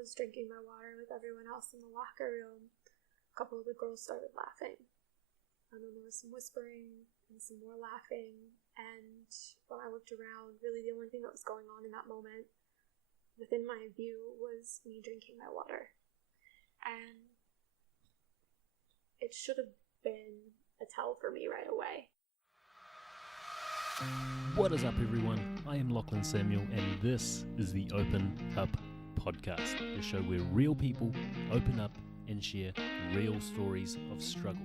was drinking my water with everyone else in the locker room, a couple of the girls started laughing. And then there was some whispering and some more laughing. And when I looked around, really the only thing that was going on in that moment within my view was me drinking my water. And it should have been a tell for me right away. What is up, everyone? I am Lachlan Samuel, and this is the Open Up Podcast, the show where real people open up and share real stories of struggle.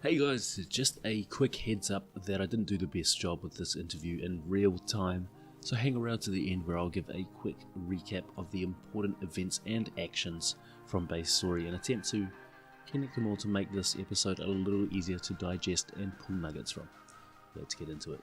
Hey guys, just a quick heads up that I didn't do the best job with this interview in real time, so hang around to the end where I'll give a quick recap of the important events and actions from Bay's story and attempt to connect them all to make this episode a little easier to digest and pull nuggets from. Let's get into it.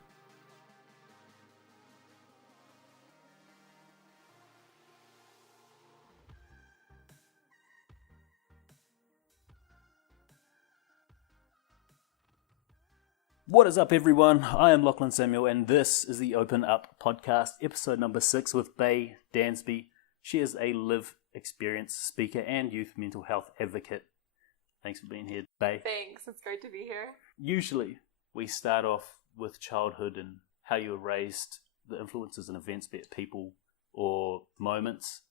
What is up, everyone? I am Lachlan Samuel, and this is the Open Up Podcast, episode number 6 with Bay Dansby. She is a live experience speaker and youth mental health advocate. Thanks for being here, Bay. Thanks, it's great to be here. Usually, we start off with childhood and how you were raised, the influences and events, be it people or moments,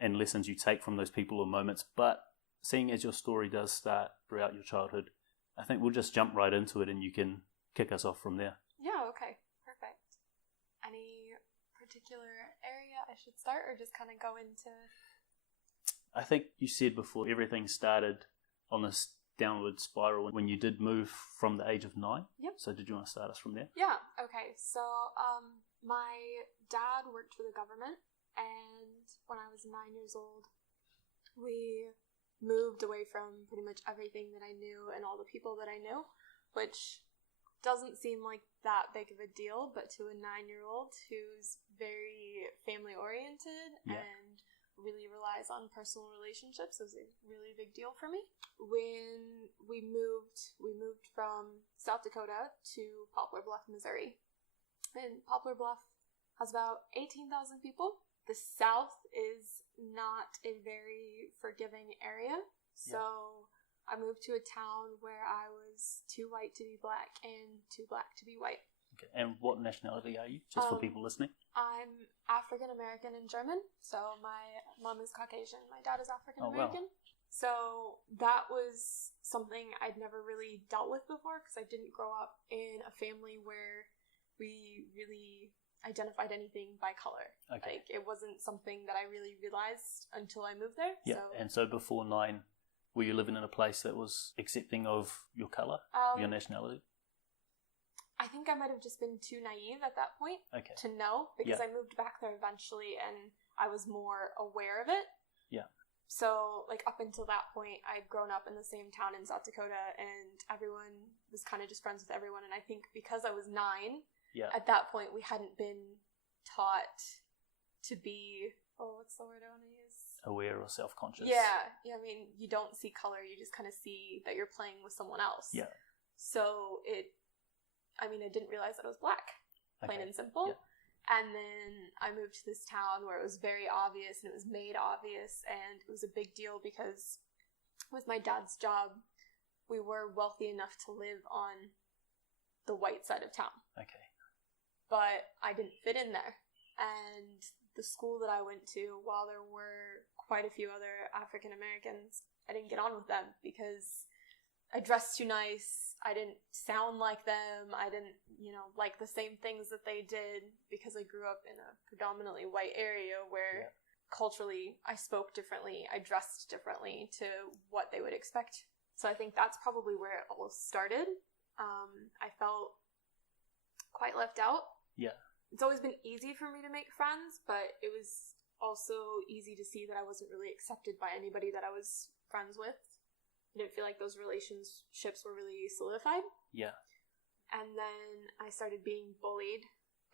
and lessons you take from those people or moments. But seeing as your story does start throughout your childhood, I think we'll just jump right into it and you can kick us off from there. Yeah, okay. Perfect. Any particular area I should start or just kind of go into... I think you said before everything started on this downward spiral when you did move from the age of 9. Yep. So did you want to start us from there? Yeah, okay. So my dad worked for the government, and when I was 9 years old, we moved away from pretty much everything that I knew and all the people that I knew, which doesn't seem like that big of a deal, but to a 9-year-old who's very family oriented and really relies on personal relationships, was a really big deal for me. When we moved from South Dakota to Poplar Bluff, Missouri. And Poplar Bluff has about 18,000 people. The South is not a very forgiving area, so I moved to a town where I was too white to be black and too black to be white. Okay. And what nationality are you, just for people listening? I'm African American and German, so my mom is Caucasian, my dad is African American. Oh, wow. So that was something I'd never really dealt with before, because I didn't grow up in a family where we really identified anything by color. Okay. Like, it wasn't something that I really realized until I moved there. Yeah, and so before 9, were you living in a place that was accepting of your colour, your nationality? I think I might have just been too naive at that point to know, because I moved back there eventually and I was more aware of it. Yeah. So, like, up until that point, I'd grown up in the same town in South Dakota and everyone was kind of just friends with everyone. And I think because I was 9, at that point, we hadn't been taught to be, what's the word I want to use? Aware or self-conscious. Yeah, I mean, you don't see color, you just kind of see that you're playing with someone else. Yeah. So I didn't realize that I was black, plain and simple. Yeah. And then I moved to this town where it was very obvious, and it was made obvious, and it was a big deal because with my dad's job, we were wealthy enough to live on the white side of town. Okay. But I didn't fit in there. And the school that I went to, while there were quite a few other African Americans, I didn't get on with them because I dressed too nice, I didn't sound like them, I didn't, like the same things that they did, because I grew up in a predominantly white area where culturally I spoke differently, I dressed differently to what they would expect. So I think that's probably where it all started. I felt quite left out. Yeah. It's always been easy for me to make friends, but it was also easy to see that I wasn't really accepted by anybody that I was friends with. I didn't feel like those relationships were really solidified. Yeah. And then I started being bullied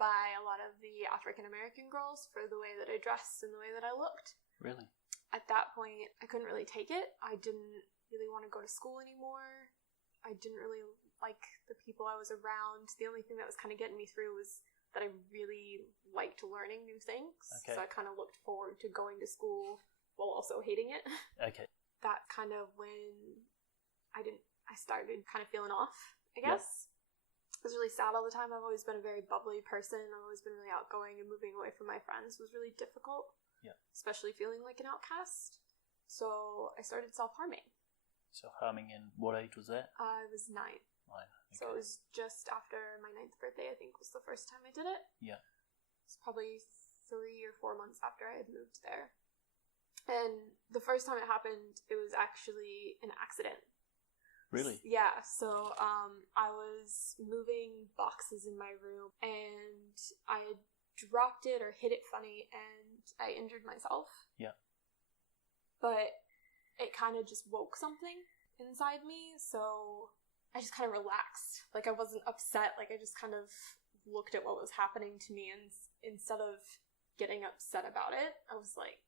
by a lot of the African American girls for the way that I dressed and the way that I looked. Really? At that point, I couldn't really take it. I didn't really want to go to school anymore. I didn't really like the people I was around. The only thing that was kind of getting me through was that I really liked learning new things. Okay. So I kind of looked forward to going to school while also hating it. Okay. That kind of when I started kind of feeling off, I guess. I was really sad all the time. I've always been a very bubbly person. I've always been really outgoing, and moving away from my friends was really difficult. Yeah. Especially feeling like an outcast. So I started self-harming. Self-harming, and what age was that? I was 9. 9. Okay. So it was just after my 9th birthday, I think, was the first time I did it. Yeah. It's probably 3 or 4 months after I had moved there. And the first time it happened, it was actually an accident. Really? Yeah, so I was moving boxes in my room, and I had dropped it or hit it funny, and I injured myself. Yeah. But it kind of just woke something inside me, so I just kind of relaxed. Like, I wasn't upset, like, I just kind of looked at what was happening to me, and instead of getting upset about it, I was like,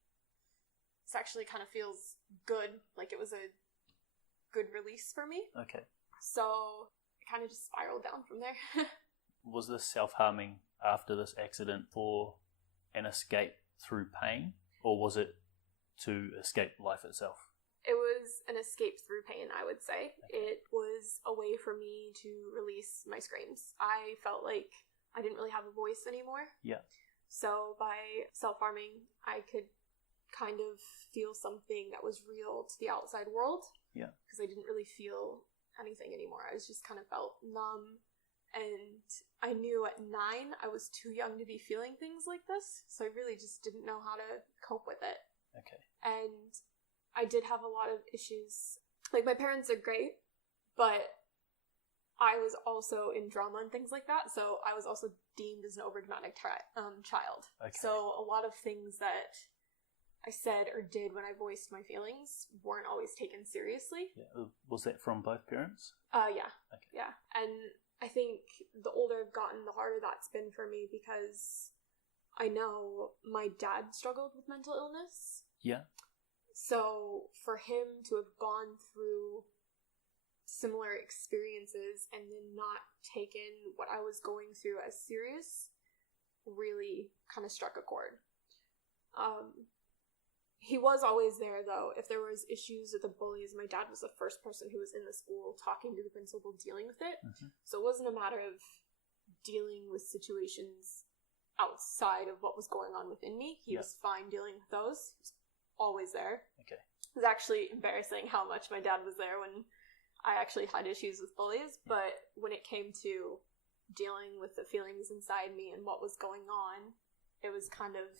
this actually kind of feels good, like it was a good release for me. Okay. So it kind of just spiraled down from there. Was this self-harming after this accident for an escape through pain, or was it to escape life itself? It was an escape through pain, I would say. Okay. It was a way for me to release my screams. I felt like I didn't really have a voice anymore. Yeah. So by self-harming, I could kind of feel something that was real to the outside world. Yeah. Because I didn't really feel anything anymore. I just kind of felt numb. And I knew at 9 I was too young to be feeling things like this. So I really just didn't know how to cope with it. Okay. And I did have a lot of issues. Like, my parents are great, but I was also in drama and things like that. So I was also deemed as an overdramatic child. Okay. So a lot of things that I said or did when I voiced my feelings weren't always taken seriously. Yeah. Was that from both parents? Yeah. Okay. Yeah. And I think the older I've gotten, the harder that's been for me, because I know my dad struggled with mental illness. Yeah. So for him to have gone through similar experiences and then not taken what I was going through as serious really kind of struck a chord. He was always there, though. If there was issues with the bullies, my dad was the first person who was in the school talking to the principal, dealing with it. Mm-hmm. So it wasn't a matter of dealing with situations outside of what was going on within me. He was fine dealing with those. He was always there. Okay. It was actually embarrassing how much my dad was there when I actually had issues with bullies. Yeah. But when it came to dealing with the feelings inside me and what was going on, it was kind of,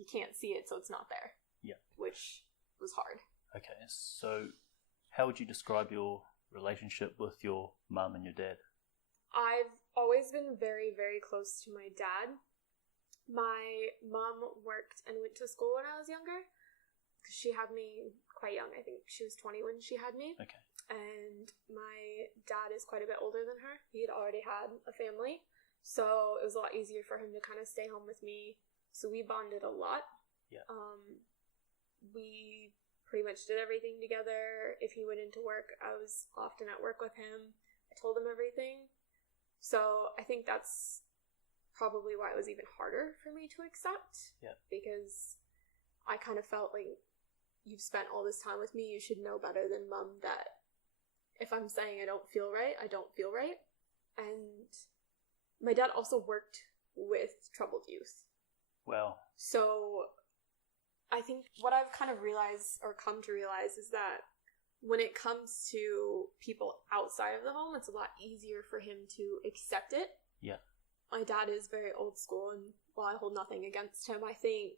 you can't see it, so it's not there. Yeah. Which was hard. Okay, so how would you describe your relationship with your mum and your dad? I've always been very, very close to my dad. My mum worked and went to school when I was younger, because she had me quite young. I think she was 20 when she had me. Okay. And my dad is quite a bit older than her. He had already had a family, so it was a lot easier for him to kind of stay home with me. So we bonded a lot. Yeah. We pretty much did everything together. If he went into work, I was often at work with him. I told him everything. So I think that's probably why it was even harder for me to accept. Yeah. Because I kind of felt like, you've spent all this time with me, you should know better than mum that if I'm saying I don't feel right, I don't feel right. And my dad also worked with troubled youth. Well, so I think what I've kind of realized or come to realize is that when it comes to people outside of the home, it's a lot easier for him to accept it. Yeah. My dad is very old school, and while I hold nothing against him, I think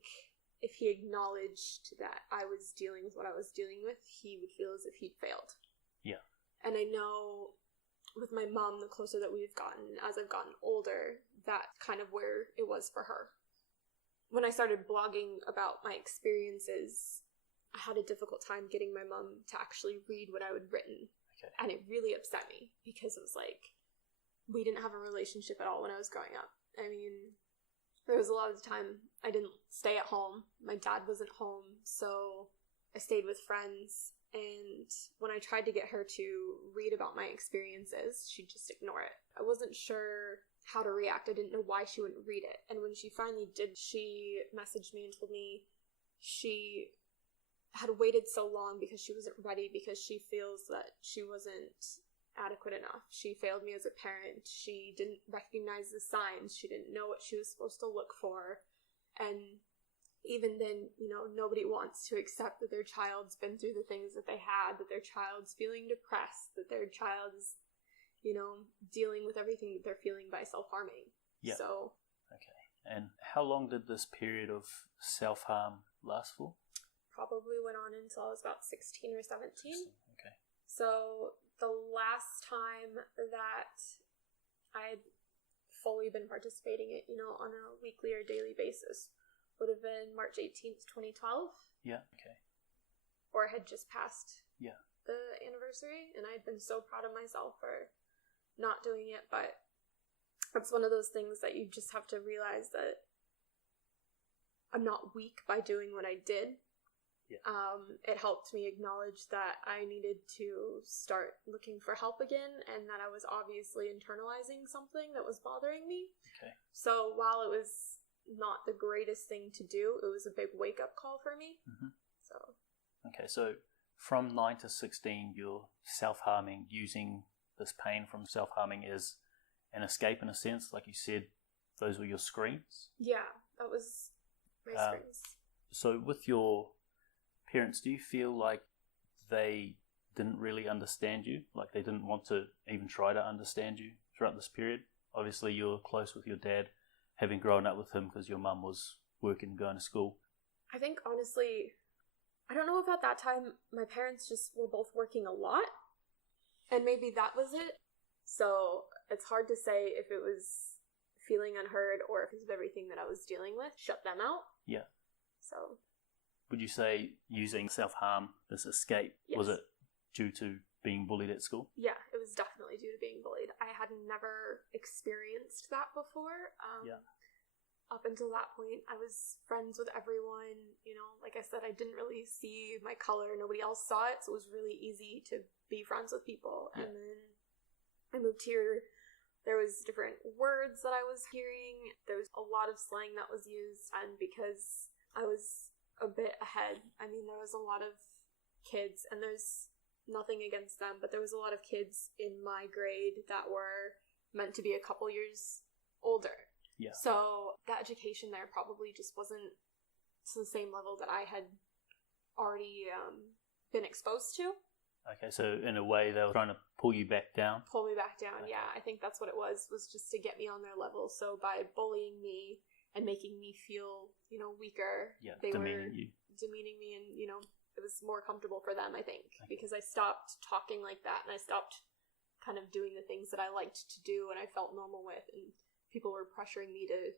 if he acknowledged that I was dealing with what I was dealing with, he would feel as if he'd failed. Yeah. And I know with my mom, the closer that we've gotten, as I've gotten older, that's kind of where it was for her. When I started blogging about my experiences, I had a difficult time getting my mom to actually read what I had written. Okay. And it really upset me, because it was like, we didn't have a relationship at all when I was growing up. I mean, there was a lot of the time I didn't stay at home. My dad wasn't home, so I stayed with friends. And when I tried to get her to read about my experiences, she'd just ignore it. I wasn't sure how to react. I didn't know why she wouldn't read it. And when she finally did, she messaged me and told me she had waited so long because she wasn't ready, because she feels that she wasn't adequate enough. She failed me as a parent. She didn't recognize the signs. She didn't know what she was supposed to look for. And even then, nobody wants to accept that their child's been through the things that they had, that their child's feeling depressed, that their child is, dealing with everything that they're feeling by self-harming. Yeah. So. Okay. And how long did this period of self-harm last for? Probably went on until I was about 16 or 17. Okay. So the last time that I had fully been participating in, on a weekly or daily basis would have been March 18th, 2012. Yeah, okay. Or had just passed the anniversary, and I'd been so proud of myself for not doing it, but it's one of those things that you just have to realize that I'm not weak by doing what I did. Yeah. It helped me acknowledge that I needed to start looking for help again, and that I was obviously internalizing something that was bothering me. Okay. So while it was not the greatest thing to do, it was a big wake-up call for me. Mm-hmm. So from 9 to 16 you're self-harming, using this pain from self-harming as an escape in a sense, like you said. Those were your screens? Yeah, that was my screens. So with your parents, do you feel like they didn't really understand you, like they didn't want to even try to understand you throughout this period? Obviously you were close with your dad, having grown up with him because your mum was working, going to school. I think, honestly, I don't know if at that time my parents just were both working a lot, and maybe that was it. So it's hard to say if it was feeling unheard or if it was everything that I was dealing with shut them out. Yeah. So. Would you say using self-harm, this escape, yes. Was it due to being bullied at school? Yeah, it was definitely due to being bullied. I had never experienced that before. Up until that point, I was friends with everyone. Like I said, I didn't really see my color. Nobody else saw it, so it was really easy to be friends with people. Yeah. And then I moved here. There was different words that I was hearing. There was a lot of slang that was used, and because I was a bit ahead, I mean, there was a lot of kids, and there's nothing against them, but there was a lot of kids in my grade that were meant to be a couple years older. Yeah. So the education there probably just wasn't to the same level that I had already been exposed to. Okay, so in a way they were trying to pull you back down? Pull me back down, okay. Yeah. I think that's what it was just to get me on their level. So by bullying me and making me feel, weaker, they demeaning were demeaning me, and, it was more comfortable for them, I think, because I stopped talking like that, and I stopped kind of doing the things that I liked to do and I felt normal with, and people were pressuring me to,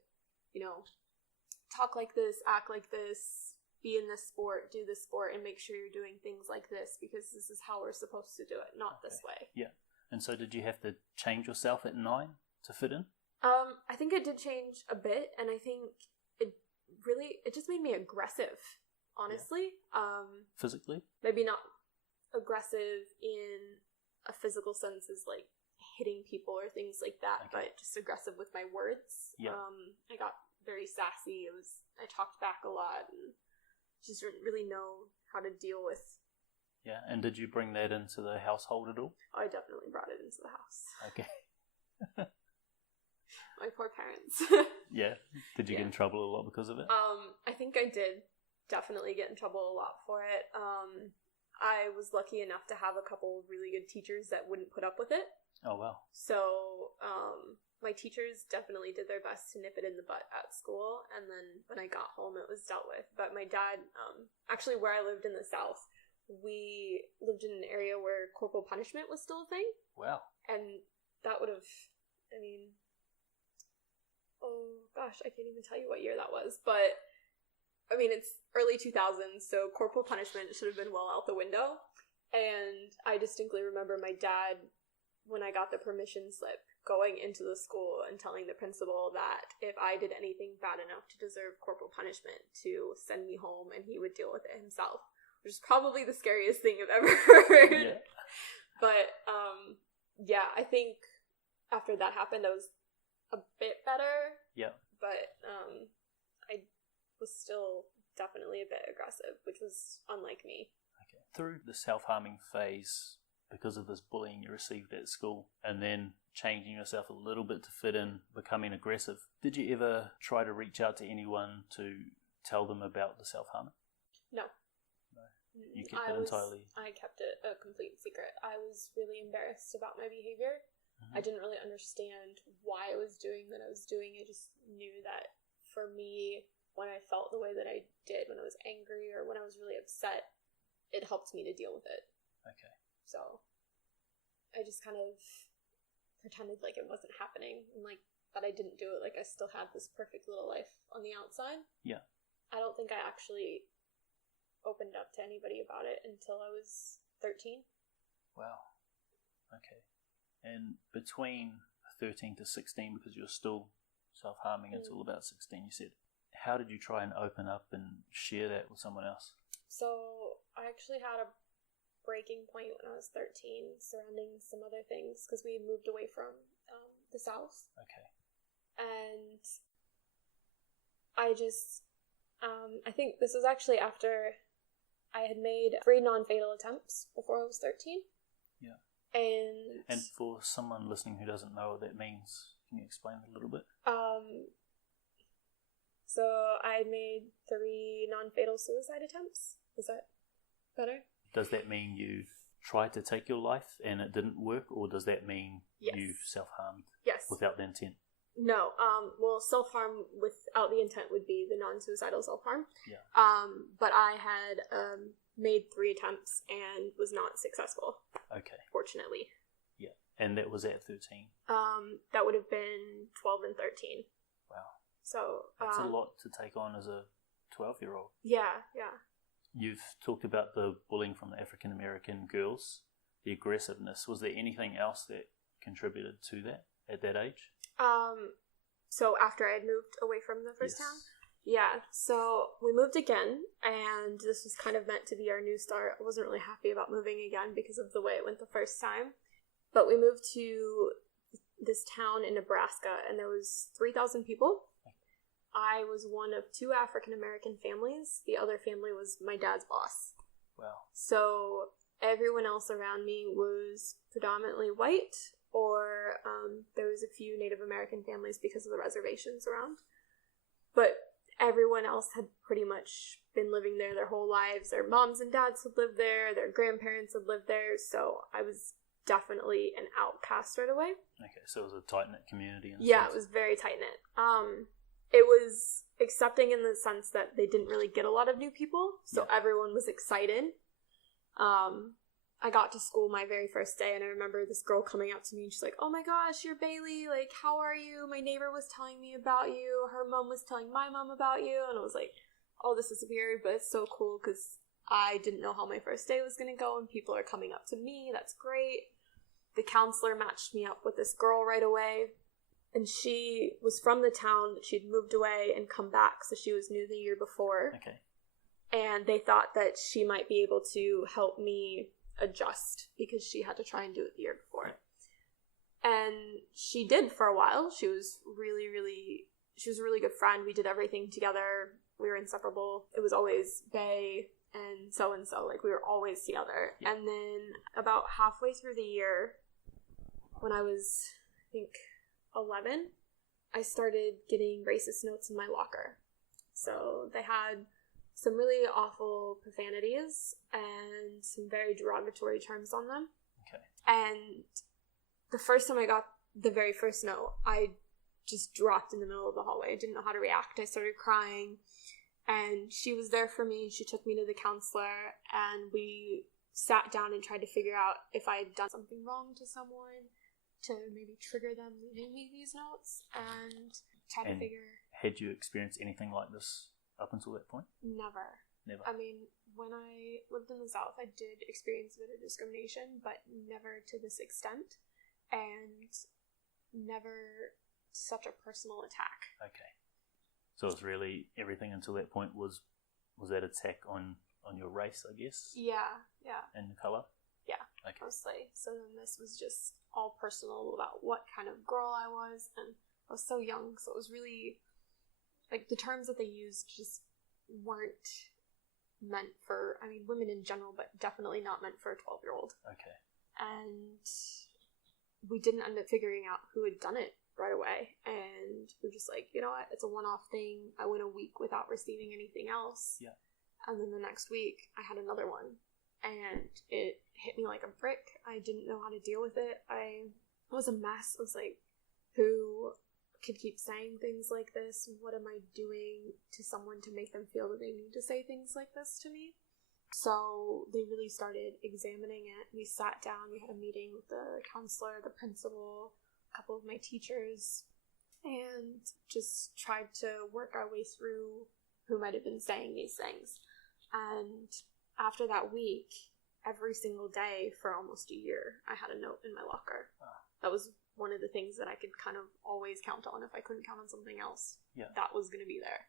talk like this, act like this, be in this sport, do this sport, and make sure you're doing things like this because this is how we're supposed to do it, not this way. Yeah. And so did you have to change yourself at 9 to fit in? I think it did change a bit, and I think it just made me aggressive, honestly. Yeah. Physically? Maybe not aggressive in a physical sense as like hitting people or things like that, okay. But just aggressive with my words. Yeah. I got very sassy. I talked back a lot and just didn't really know how to deal with. Yeah, and did you bring that into the household at all? I definitely brought it into the house. Okay. My poor parents. Yeah? Did you get in trouble a lot because of it? I think I did definitely get in trouble a lot for it. I was lucky enough to have a couple really good teachers that wouldn't put up with it. Oh, wow. So, my teachers definitely did their best to nip it in the butt at school, and then when I got home, it was dealt with. But my dad, actually where I lived in the South, we lived in an area where corporal punishment was still a thing. Wow. And that would have, oh gosh, I can't even tell you what year that was, but it's early 2000s, so corporal punishment should have been well out the window. And I distinctly remember my dad, when I got the permission slip, going into the school and telling the principal that if I did anything bad enough to deserve corporal punishment, to send me home and he would deal with it himself, which is probably the scariest thing I've ever heard. Yeah. But, I think after that happened, I was a bit better. Yeah. But I was still definitely a bit aggressive, which was unlike me. Okay. Through the self-harming phase, because of this bullying you received at school, and then changing yourself a little bit to fit in, becoming aggressive, did you ever try to reach out to anyone to tell them about the self-harming? No. You kept it entirely? I kept it a complete secret. I was really embarrassed about my behavior. Mm-hmm. I didn't really understand why I was doing what I was doing. I just knew that for me, when I felt the way that I did, when I was angry or when I was really upset, it helped me to deal with it. Okay. So I just kind of pretended like it wasn't happening and like that I didn't do it. Like I still had this perfect little life on the outside. Yeah. I don't think I actually opened up to anybody about it until I was 13. Wow. Okay. And between 13 to 16, because you're still self-harming until about 16, you said, how did you try and open up and share that with someone else? So I actually had a breaking point when I was 13 surrounding some other things because we had moved away from the South. Okay. And I just, I think this was actually after I had made 3 non-fatal attempts before I was 13. Yeah. And for someone listening who doesn't know what that means, can you explain it a little bit? So I made 3 non-fatal suicide attempts. Is that better? Does that mean you tried to take your life and it didn't work, or does that mean you self-harmed without the intent? No. Well, self-harm without the intent would be the non-suicidal self-harm. Yeah. But I had made 3 attempts and was not successful. Okay. Fortunately. Yeah. And that was at 13? That would have been 12 and 13. Wow. So that's a lot to take on as a 12-year-old. Yeah, yeah. You've talked about the bullying from the African American girls, the aggressiveness. Was there anything else that contributed to that at that age? So after I had moved away from the first town? Yeah, so we moved again, and this was kind of meant to be our new start. I wasn't really happy about moving again because of the way it went the first time. But we moved to this town in Nebraska, and there was 3,000 people. I was one of 2 African-American families. The other family was my dad's boss. Wow. So everyone else around me was predominantly white, or there was a few Native American families because of the reservations around. But everyone else had pretty much been living there their whole lives. Their moms and dads had lived there. Their grandparents had lived there. So I was definitely an outcast right away. Okay, so it was a tight-knit community. Yeah, it was very tight-knit. It was accepting in the sense that they didn't really get a lot of new people, so everyone was excited. I got to school my very first day, and I remember this girl coming up to me, and she's like, "Oh my gosh, you're Baylee, like, how are you? My neighbor was telling me about you, her mom was telling my mom about you," and I was like, oh, this is weird, but it's so cool, because I didn't know how my first day was going to go, and people are coming up to me, that's great. The counselor matched me up with this girl right away. And she was from the town, but she'd moved away and come back, so she was new the year before. Okay. And they thought that she might be able to help me adjust, because she had to try and do it the year before. And she did for a while. She was a really good friend. We did everything together. We were inseparable. It was always Bay and so, like, we were always together. Yeah. And then about halfway through the year, when I was, I think, 11, I started getting racist notes in my locker. So they had some really awful profanities and some very derogatory terms on them. Okay. And the first time I got the very first note, I just dropped in the middle of the hallway. I didn't know how to react. I started crying, and she was there for me. She took me to the counselor, and we sat down and tried to figure out if I had done something wrong to someone, to maybe trigger them leaving me these notes, and try to figure... Had you experienced anything like this up until that point? Never. I mean, when I lived in the South, I did experience a bit of discrimination, but never to this extent. And never such a personal attack. Okay. So it's really everything until that point was that attack on your race, I guess? Yeah. And the colour? Yeah, okay. Mostly. So then this was just all personal about what kind of girl I was, and I was so young, so it was really, like, the terms that they used just weren't meant for, I mean, women in general, but definitely not meant for a 12-year-old. Okay. And we didn't end up figuring out who had done it right away, and we're just like, you know what, it's a one-off thing. I went a week without receiving anything else. Yeah. And then the next week, I had another one. And it hit me like a brick. I didn't know how to deal with it. I was a mess. I was like, who could keep saying things like this? What am I doing to someone to make them feel that they need to say things like this to me? So they really started examining it. We sat down, we had a meeting with the counselor, the principal, a couple of my teachers, and just tried to work our way through who might have been saying these things. And after that week, every single day for almost a year, I had a note in my locker. That was one of the things that I could kind of always count on. If I couldn't count on something else, that was going to be there.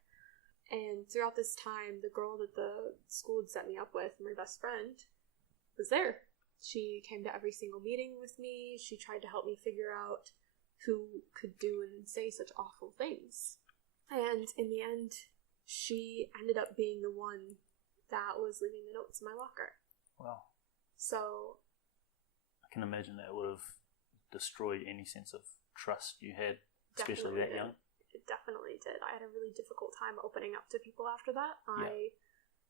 And throughout this time, the girl that the school had set me up with, my best friend, was there. She came to every single meeting with me. She tried to help me figure out who could do and say such awful things. And in the end, she ended up being the one that was leaving the notes in my locker. Wow. So I can imagine that would have destroyed any sense of trust you had, especially that young. It definitely did. I had a really difficult time opening up to people after that. I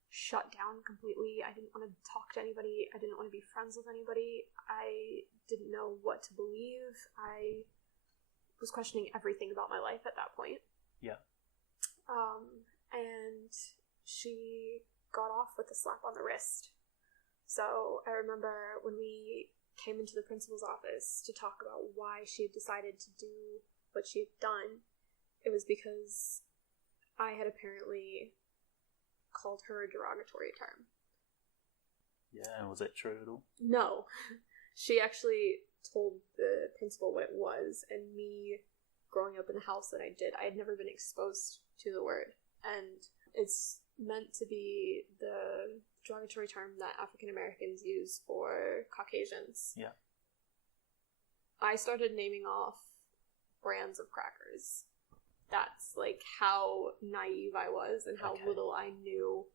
shut down completely. I didn't want to talk to anybody. I didn't want to be friends with anybody. I didn't know what to believe. I was questioning everything about my life at that point. Yeah. And she got off with a slap on the wrist. So I remember when we came into the principal's office to talk about why she had decided to do what she had done, it was because I had apparently called her a derogatory term. Yeah, and was that true at all? No. She actually told the principal what it was, and me growing up in the house that I did, I had never been exposed to the word. And it's meant to be the derogatory term that African Americans use for Caucasians. Yeah. I started naming off brands of crackers. That's like how naive I was and how little I knew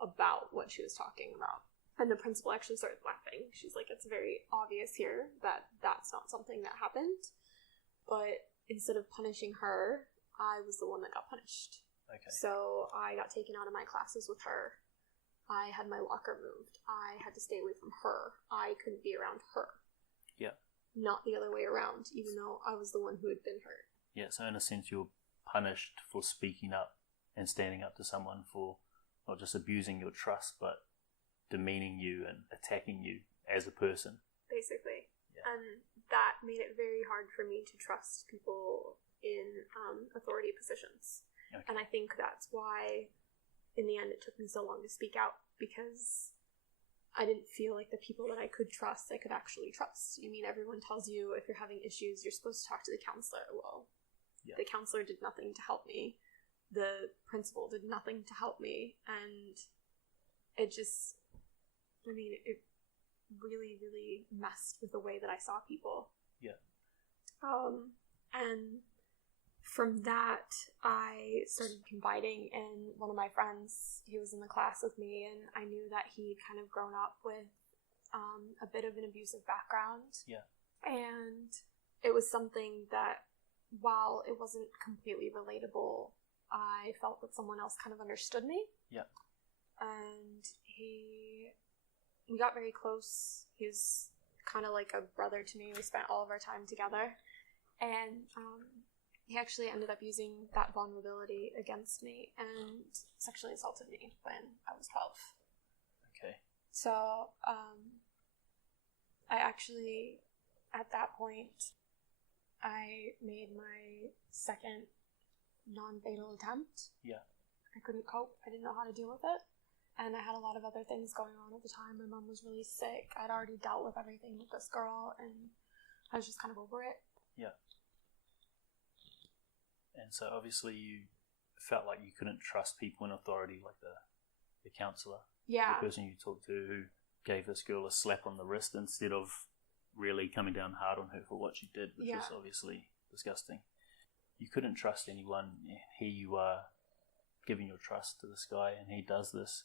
about what she was talking about. And the principal actually started laughing. She's like, it's very obvious here that that's not something that happened. But instead of punishing her, I was the one that got punished. Okay. So I got taken out of my classes with her. I had my locker moved. I had to stay away from her. I couldn't be around her. Yeah. Not the other way around, even though I was the one who had been hurt. Yeah, so in a sense you were punished for speaking up and standing up to someone for not just abusing your trust, but demeaning you and attacking you as a person. Basically. Yeah. And that made it very hard for me to trust people in authority positions. Okay. And I think that's why, in the end, it took me so long to speak out, because I didn't feel like the people that I could trust, I could actually trust. I mean, everyone tells you if you're having issues, you're supposed to talk to the counselor. Well, the counselor did nothing to help me. The principal did nothing to help me. And it just, I mean, it really, really messed with the way that I saw people. Yeah. And from that, I started confiding in one of my friends. He was in the class with me, and I knew that he'd kind of grown up with a bit of an abusive background. Yeah. And it was something that, while it wasn't completely relatable, I felt that someone else kind of understood me. Yeah. And we got very close. He was kind of like a brother to me. We spent all of our time together. And he actually ended up using that vulnerability against me and sexually assaulted me when I was 12. Okay. So, I actually, at that point, I made my second non-fatal attempt. Yeah. I couldn't cope. I didn't know how to deal with it. And I had a lot of other things going on at the time. My mom was really sick. I'd already dealt with everything with this girl, and I was just kind of over it. Yeah. And so obviously you felt like you couldn't trust people in authority, like the counsellor, Yeah. the person you talked to who gave this girl a slap on the wrist instead of really coming down hard on her for what she did, which was obviously disgusting. You couldn't trust anyone. Here you are giving your trust to this guy, and he does this,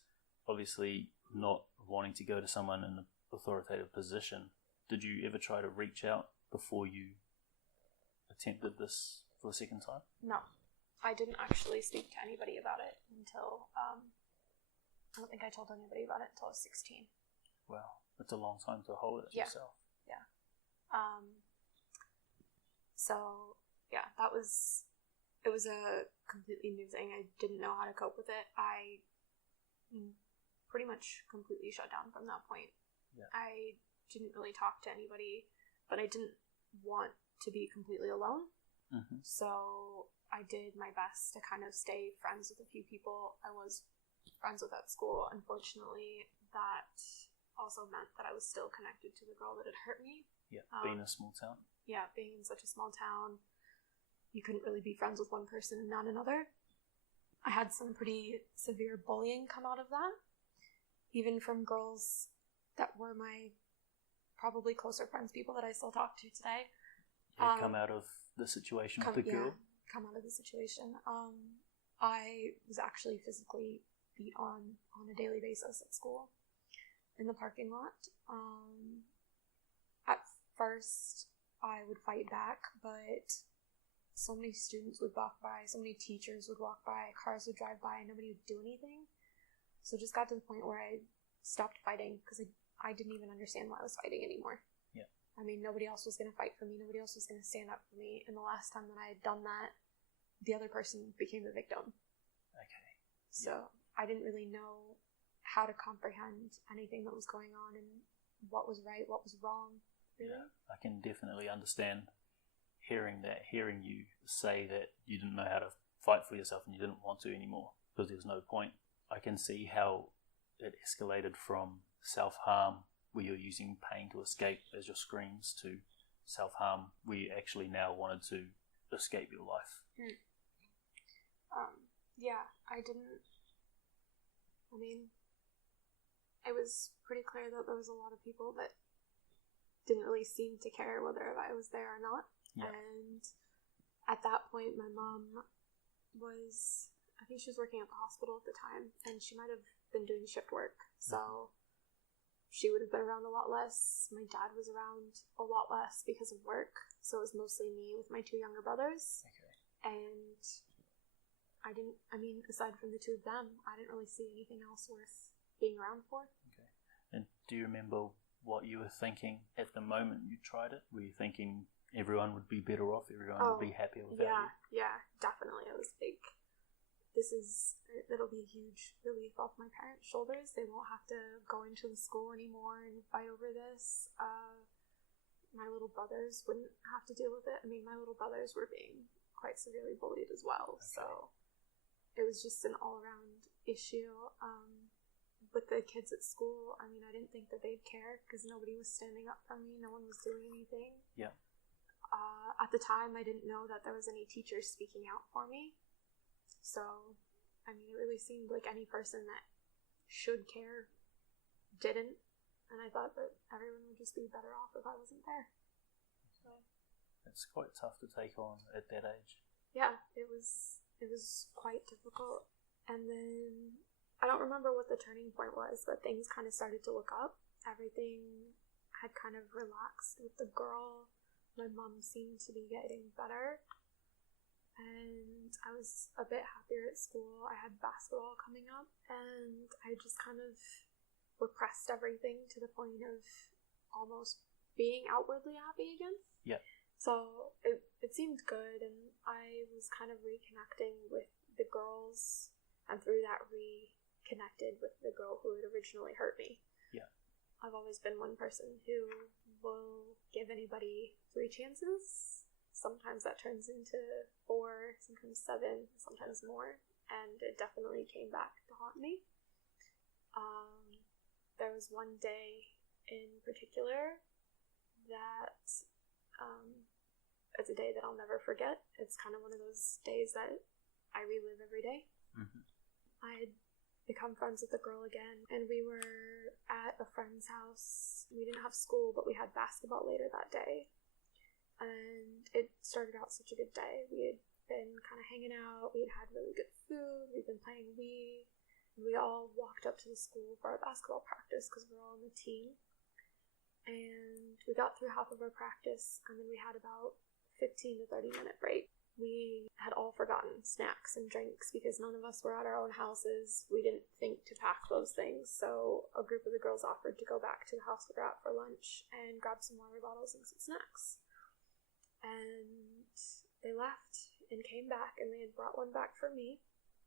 obviously not wanting to go to someone in an authoritative position. Did you ever try to reach out before you attempted this for the second time? No. I didn't actually speak to anybody about it until, I don't think I told anybody about it until I was 16. Wow, that's a long time to hold it yourself. Yeah. So, yeah, it was a completely new thing. I didn't know how to cope with it. I pretty much completely shut down from that point. Yeah. I didn't really talk to anybody, but I didn't want to be completely alone. Mm-hmm. So I did my best to kind of stay friends with a few people I was friends with at school. Unfortunately, that also meant that I was still connected to the girl that had hurt me. Yeah, being a small town. Yeah, being in such a small town, you couldn't really be friends with one person and not another. I had some pretty severe bullying come out of that, even from girls that were my probably closer friends, people that I still talk to today. Yeah, come out of the situation with the girl? Yeah, come out of the situation. I was actually physically beat on a daily basis at school in the parking lot. At first, I would fight back, but so many students would walk by, so many teachers would walk by, cars would drive by, and nobody would do anything. So it just got to the point where I stopped fighting because I didn't even understand why I was fighting anymore. Yeah. I mean, nobody else was going to fight for me. Nobody else was going to stand up for me. And the last time that I had done that, the other person became the victim. Okay. So I didn't really know how to comprehend anything that was going on and what was right, what was wrong. Really. Yeah, I can definitely understand hearing you say that you didn't know how to fight for yourself and you didn't want to anymore because there's no point. I can see how it escalated from self-harm, where you're using pain to escape as your screams, to self-harm, where you actually now wanted to escape your life. Yeah, it was pretty clear that there was a lot of people that didn't really seem to care whether I was there or not. Yeah. And at that point, my mom I think she was working at the hospital at the time, and she might have been doing shift work, so she would have been around a lot less. My dad was around a lot less because of work, so it was mostly me with my two younger brothers. Okay. And aside from the two of them, I didn't really see anything else worth being around for. Okay. And do you remember what you were thinking at the moment you tried it? Were you thinking everyone would be better off, everyone would be happier without you? Yeah, definitely. I was like, it'll be a huge relief off my parents' shoulders. They won't have to go into the school anymore and fight over this. My little brothers wouldn't have to deal with it. I mean, my little brothers were being quite severely bullied as well, so it was just an all-around issue. With the kids at school, I mean, I didn't think that they'd care because nobody was standing up for me. No one was doing anything. Yeah. At the time, I didn't know that there was any teachers speaking out for me. So, I mean, it really seemed like any person that should care didn't. And I thought that everyone would just be better off if I wasn't there. So it's quite tough to take on at that age. Yeah, it was quite difficult. And then I don't remember what the turning point was, but things kind of started to look up. Everything had kind of relaxed with the girl. My mom seemed to be getting better. And I was a bit happier at school. I had basketball coming up, and I just kind of repressed everything to the point of almost being outwardly happy again. Yeah. So it seemed good, and I was kind of reconnecting with the girls, and through that reconnected with the girl who had originally hurt me. Yeah. I've always been one person who will give anybody 3 chances. Sometimes that turns into 4, sometimes 7, sometimes more, and it definitely came back to haunt me. There was one day in particular that it's a day that I'll never forget. It's kind of one of those days that I relive every day. Mm-hmm. I had become friends with a girl again, and we were at a friend's house. We didn't have school, but we had basketball later that day. And it started out such a good day. We had been kind of hanging out. We had had really good food. We'd been playing Wii. We all walked up to the school for our basketball practice because we were all on the team. And we got through half of our practice, and then we had about 15 to 30 minute break. We had all forgotten snacks and drinks because none of us were at our own houses. We didn't think to pack those things, so a group of the girls offered to go back to the house we were at for lunch and grab some water bottles and some snacks. And they left and came back, and they had brought one back for me.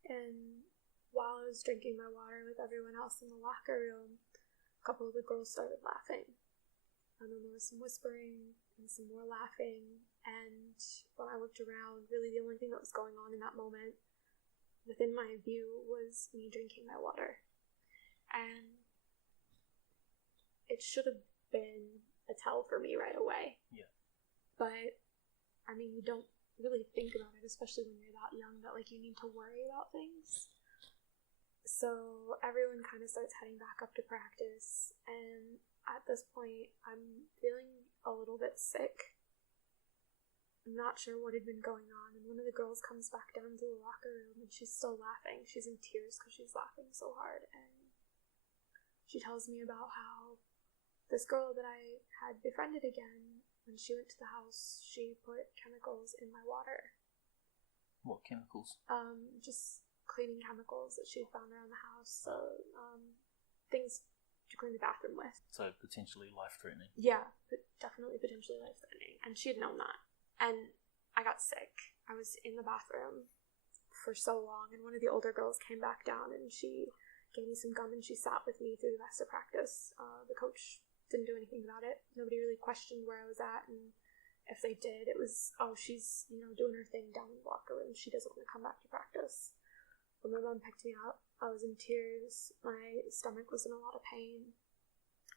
And while I was drinking my water with everyone else in the locker room, a couple of the girls started laughing. And then there was some whispering and some more laughing. And when I looked around, really the only thing that was going on in that moment within my view was me drinking my water. And it should have been a tell for me right away. Yeah. But, I mean, you don't really think about it, especially when you're that young, that, like, you need to worry about things. So everyone kind of starts heading back up to practice, and at this point, I'm feeling a little bit sick. I'm not sure what had been going on, and one of the girls comes back down to the locker room, and she's still laughing. She's in tears because she's laughing so hard, and she tells me about how this girl that I had befriended again, when she went to the house, she put chemicals in my water. What chemicals? Just cleaning chemicals that she had found around the house. So, things to clean the bathroom with. So potentially life-threatening. Yeah, but definitely potentially life-threatening. And she had known that. And I got sick. I was in the bathroom for so long, and one of the older girls came back down, and she gave me some gum, and she sat with me through the rest of practice. The coach didn't do anything about it. Nobody really questioned where I was at, and if they did, it was, oh, she's, doing her thing down in the locker room. She doesn't want to come back to practice. When my mom picked me up, I was in tears. My stomach was in a lot of pain,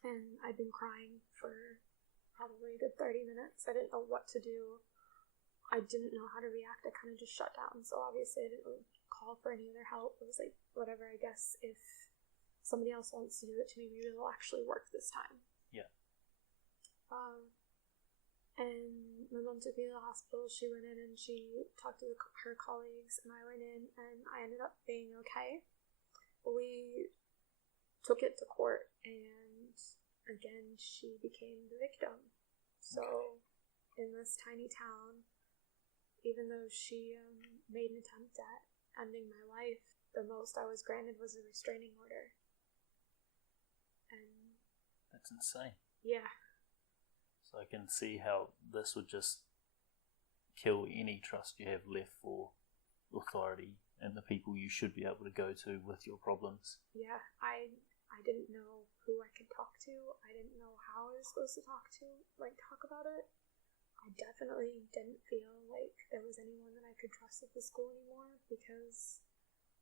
and I'd been crying for probably a good 30 minutes. I didn't know what to do. I didn't know how to react. I kind of just shut down, so obviously I didn't really call for any other help. It was like, whatever, I guess if somebody else wants to do it to me, maybe it'll actually work this time. Yeah. And my mom took me to the hospital. She went in and she talked to her colleagues, and I went in, and I ended up being okay. We took it to court, and again, she became the victim. So, in this tiny town, even though she made an attempt at ending my life, the most I was granted was a restraining order. And that's insane. Yeah. So I can see how this would just kill any trust you have left for authority and the people you should be able to go to with your problems. Yeah, I didn't know who I could talk to. I didn't know how I was supposed to talk about it. I definitely didn't feel like there was anyone that I could trust at the school anymore, because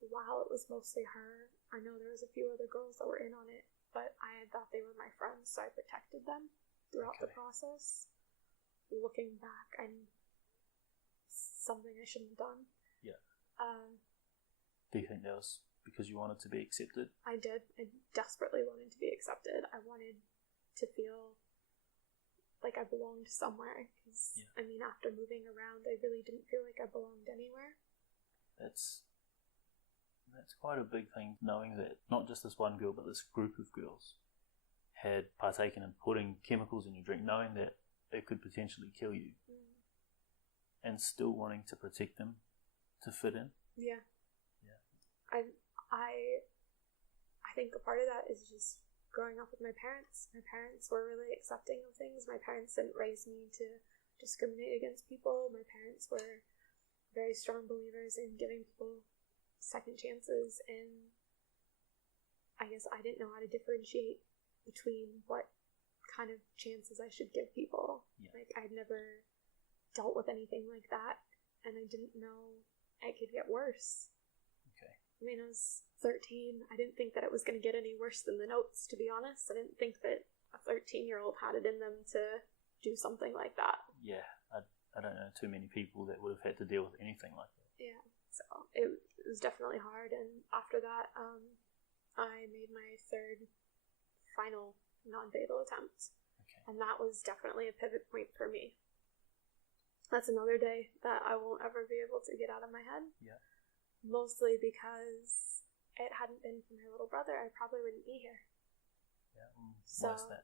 while it was mostly her, I know there was a few other girls that were in on it, but I had thought they were my friends, so I protected them throughout the process. Looking back, and something I shouldn't have done. Yeah. Do you think that was because you wanted to be accepted? I did. I desperately wanted to be accepted. I wanted to feel like I belonged somewhere. Because, I mean, after moving around, I really didn't feel like I belonged anywhere. That's quite a big thing, knowing that not just this one girl, but this group of girls had partaken in putting chemicals in your drink, knowing that it could potentially kill you, and still wanting to protect them, to fit in. Yeah. I think a part of that is just growing up with my parents. My parents were really accepting of things. My parents didn't raise me to discriminate against people. My parents were very strong believers in giving people second chances, and I guess I didn't know how to differentiate between what kind of chances I should give people. Yeah. Like, I'd never dealt with anything like that, and I didn't know it could get worse. Okay. I mean, I was 13. I didn't think that it was going to get any worse than the notes, to be honest. I didn't think that a 13-year-old had it in them to do something like that. Yeah, I don't know too many people that would have had to deal with anything like that. Yeah, so it was definitely hard, and after that, I made my third final non-fatal attempt, and that was definitely a pivot point for me. That's another day that I won't ever be able to get out of my head. Yeah. Mostly because it hadn't been for my little brother, I probably wouldn't be here. Yeah. So, why's that?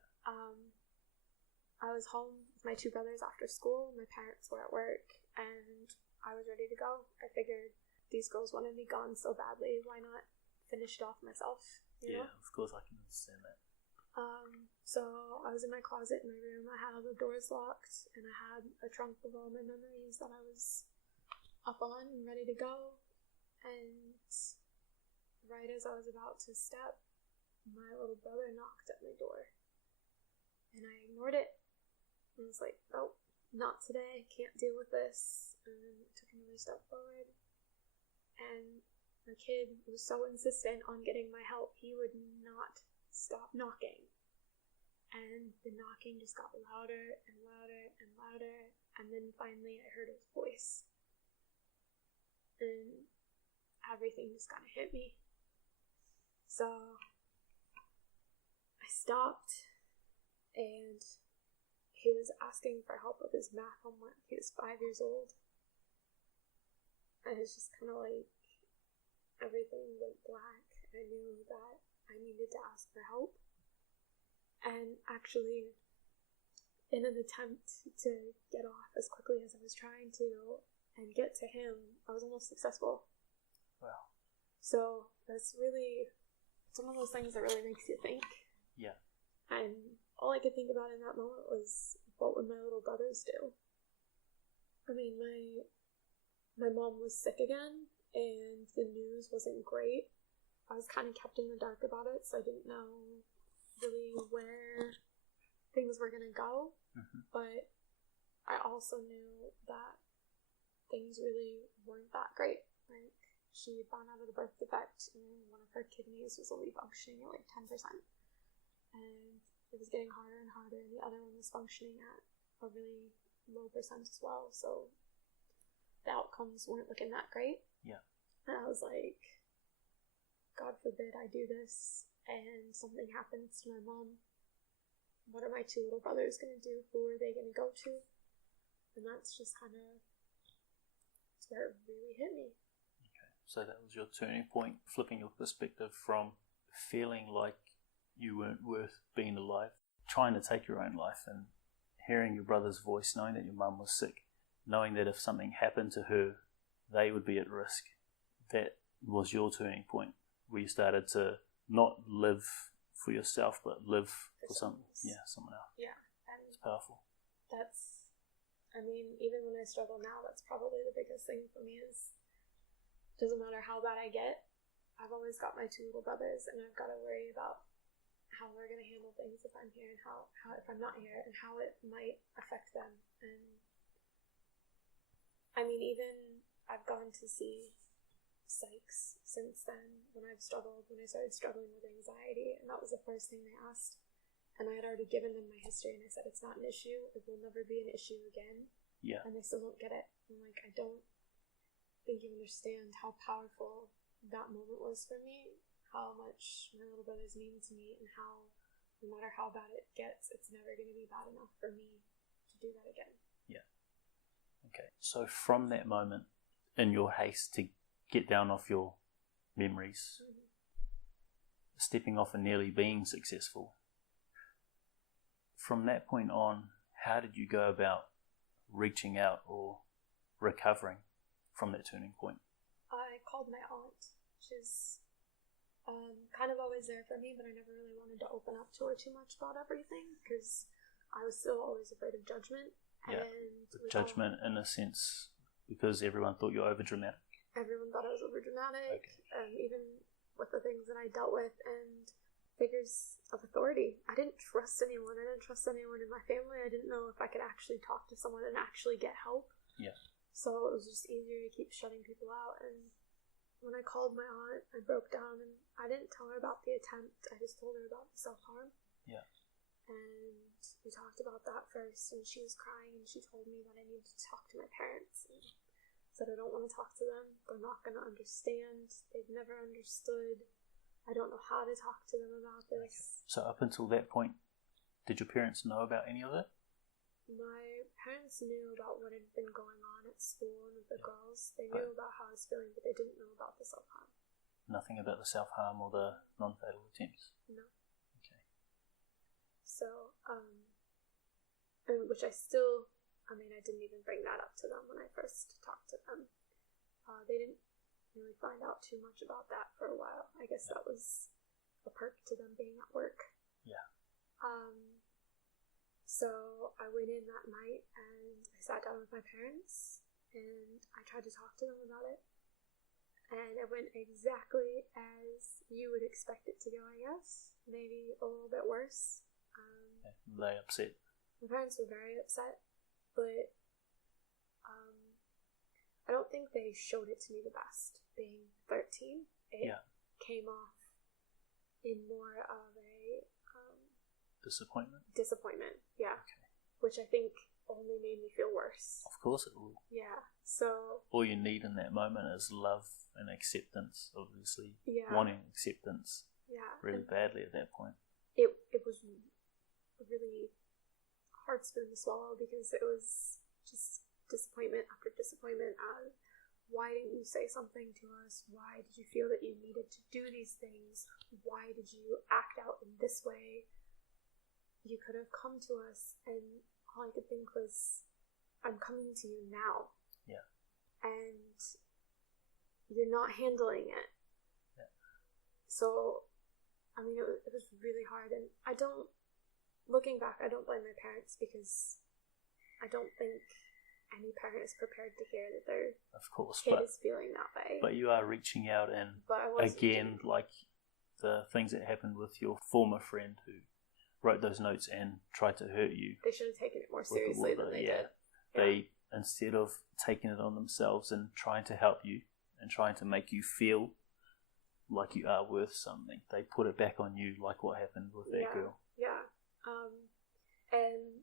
I was home with my two brothers after school. My parents were at work, and I was ready to go. I figured these girls wanted me gone so badly. Why not finish it off myself? You know? Of course I can understand that. So I was in my closet in my room. I had all the doors locked, and I had a trunk of all my memories that I was up on and ready to go. And right as I was about to step, my little brother knocked at my door. And I ignored it. I was like, nope, not today. Can't deal with this. And I took another step forward. And my kid was so insistent on getting my help, he would not stop knocking. And the knocking just got louder and louder and louder. And then finally I heard his voice. And everything just kind of hit me. So I stopped, and he was asking for help with his math homework. He was 5 years old. And it's just kind of like everything went black. I knew that I needed to ask for help. And actually, in an attempt to get off as quickly as I was trying to and get to him, I was almost successful. Wow. So that's really, it's one of those things that really makes you think. Yeah. And all I could think about in that moment was, what would my little brothers do? I mean, my mom was sick again, and the news wasn't great. I was kind of kept in the dark about it, so I didn't know really where things were going to go. Mm-hmm. But I also knew that things really weren't that great. Like, she had found out of the birth defect, and one of her kidneys was only functioning at like 10%. And it was getting harder and harder, and the other one was functioning at a really low percent as well. So the outcomes weren't looking that great. Yeah. And I was like, God forbid I do this and something happens to my mom. What are my two little brothers going to do? Who are they going to go to? And that's just kind of where it really hit me. Okay. So that was your turning point, flipping your perspective from feeling like you weren't worth being alive, trying to take your own life, and hearing your brother's voice, knowing that your mum was sick, knowing that if something happened to her, they would be at risk. That was your turning point, where you started to not live for yourself, but live for someone else. Yeah. And it's powerful. That's, I mean, even when I struggle now, that's probably the biggest thing for me is, doesn't matter how bad I get, I've always got my two little brothers, and I've got to worry about how we're going to handle things if I'm here, and how if I'm not here, and how it might affect them. And I mean, even I've gone to see psychs since then when I started struggling with anxiety, and that was the first thing they asked. And I had already given them my history, and I said, it's not an issue, it will never be an issue again. Yeah. And they still don't get it. I'm like, I don't think you understand how powerful that moment was for me, how much my little brothers mean to me, and how no matter how bad it gets, it's never going to be bad enough for me to do that again. Yeah. Okay. So from that moment, in your haste to get down off your memories, mm-hmm. stepping off and nearly being successful, from that point on, how did you go about reaching out or recovering from that turning point? I called my aunt. She's kind of always there for me, but I never really wanted to open up to her too much about everything because I was still always afraid of judgment. Yeah, and judgment in a sense because everyone thought you were overdramatic. Everyone thought I was overdramatic, even with the things that I dealt with and figures of authority. I didn't trust anyone. I didn't trust anyone in my family. I didn't know if I could actually talk to someone and actually get help. Yeah. So it was just easier to keep shutting people out. And when I called my aunt, I broke down, and I didn't tell her about the attempt. I just told her about the self-harm. Yeah. And we talked about that first, and she was crying, and she told me that I needed to talk to my parents, and said I don't want to talk to them. They're not going to understand. They've never understood. I don't know how to talk to them about this. Okay. So up until that point, did your parents know about any of it? My parents knew about what had been going on at school and with the girls. They knew about how I was feeling, but they didn't know about the self-harm. Nothing about the self-harm or the non-fatal attempts? No. Okay. So, and which I still, I didn't even bring that up to them when I first talked to them. They didn't really find out too much about that for a while. I guess that was a perk to them being at work. Yeah. So I went in that night and I sat down with my parents and I tried to talk to them about it. And it went exactly as you would expect it to go, I guess. Maybe a little bit worse. Were they upset? My parents were very upset, but I don't think they showed it to me the best. Being 13, it came off in more of a disappointment, yeah. Okay. Which I think only made me feel worse. Of course it will. Yeah, so... all you need in that moment is love and acceptance, obviously. Yeah. Wanting acceptance really badly at that point. It was a really hard spoon to swallow because it was just disappointment after disappointment. Why didn't you say something to us? Why did you feel that you needed to do these things? Why did you act out in this way? You could have come to us, and all I could think was, I'm coming to you now. Yeah. And you're not handling it. Yeah. So, it was really hard, and looking back, I don't blame my parents because I don't think any parent is prepared to hear that their kid is feeling that way. But you are reaching out, and again, like the things that happened with your former friend who wrote those notes and tried to hurt you. They should have taken it more seriously than they did. They, instead of taking it on themselves and trying to help you and trying to make you feel like you are worth something, they put it back on you, like what happened with that girl. Yeah. And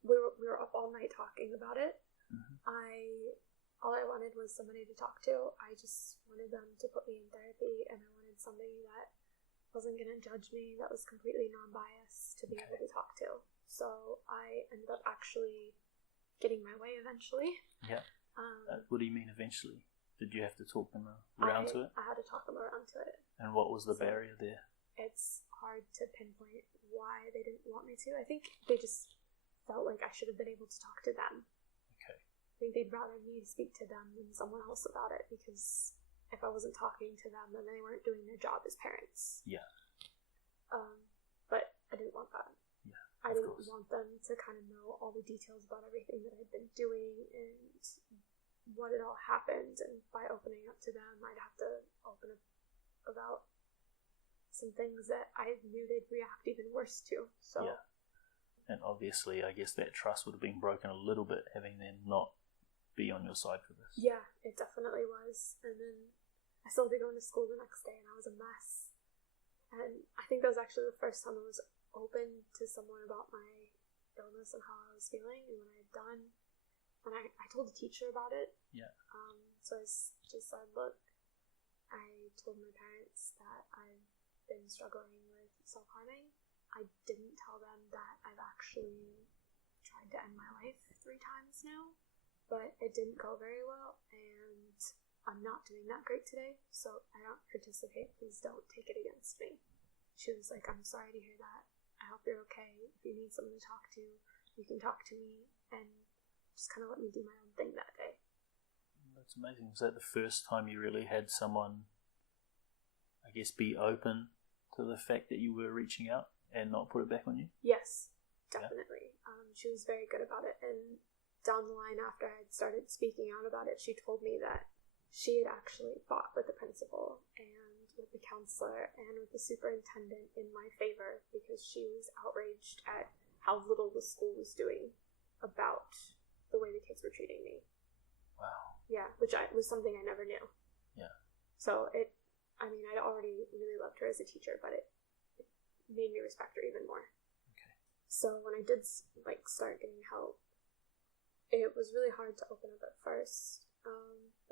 we were up all night talking about it. Mm-hmm. All I wanted was somebody to talk to. I just wanted them to put me in therapy, and I wanted somebody that wasn't going to judge me, that was completely non-biased to be able to talk to. So I ended up actually getting my way eventually. Yeah. What do you mean eventually? Did you have to talk them around to it? I had to talk them around to it. And what was the barrier there? It's hard to pinpoint why they didn't want me to. I think they just felt like I should have been able to talk to them. Okay. I think they'd rather me speak to them than someone else about it, because if I wasn't talking to them, then they weren't doing their job as parents. Yeah. But I didn't want that. Yeah. I didn't want them to kind of know all the details about everything that I'd been doing and what had all happened. And by opening up to them, I'd have to open up about some things that I knew they'd react even worse to. So. Yeah. And obviously, I guess that trust would have been broken a little bit, having them not be on your side for this. Yeah, it definitely was. And then I still had to go into school the next day, and I was a mess. And I think that was actually the first time I was open to someone about my illness and how I was feeling and what I had done. And I told the teacher about it. Yeah. So I just said, look, I told my parents that I've been struggling with self-harming. I didn't tell them that I've actually tried to end my life 3 times now, but it didn't go very well, and I'm not doing that great today, so I don't participate. Please don't take it against me. She was like, I'm sorry to hear that. I hope you're okay. If you need someone to talk to, you can talk to me, and just kind of let me do my own thing that day. That's amazing. Was that the first time you really had someone, I guess, be open to the fact that you were reaching out and not put it back on you? Yes, definitely. Yeah. She was very good about it, and down the line after I had started speaking out about it, she told me that she had actually fought with the principal and with the counselor and with the superintendent in my favor because she was outraged at how little the school was doing about the way the kids were treating me. Wow. Yeah, which was something I never knew. Yeah. So I'd already really loved her as a teacher, but it made me respect her even more. Okay. So when I did like start getting help, it was really hard to open up at first,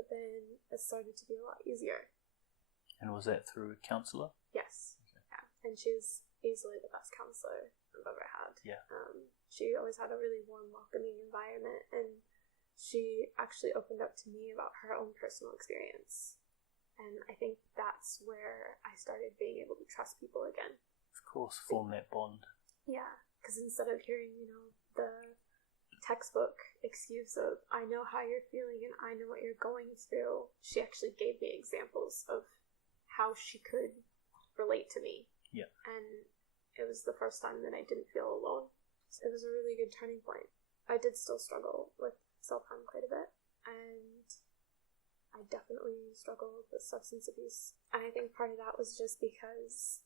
but then it started to be a lot easier. And was that through a counsellor? Yes. Okay. Yeah. And she's easily the best counsellor I've ever had. Yeah. She always had a really warm, welcoming environment, and she actually opened up to me about her own personal experience. And I think that's where I started being able to trust people again. Of course, form that bond. Yeah, because instead of hearing, the textbook excuse of, I know how you're feeling and I know what you're going through, she actually gave me examples of how she could relate to me. Yeah. And it was the first time that I didn't feel alone. So it was a really good turning point. I did still struggle with self-harm quite a bit, and I definitely struggled with substance abuse. And I think part of that was just because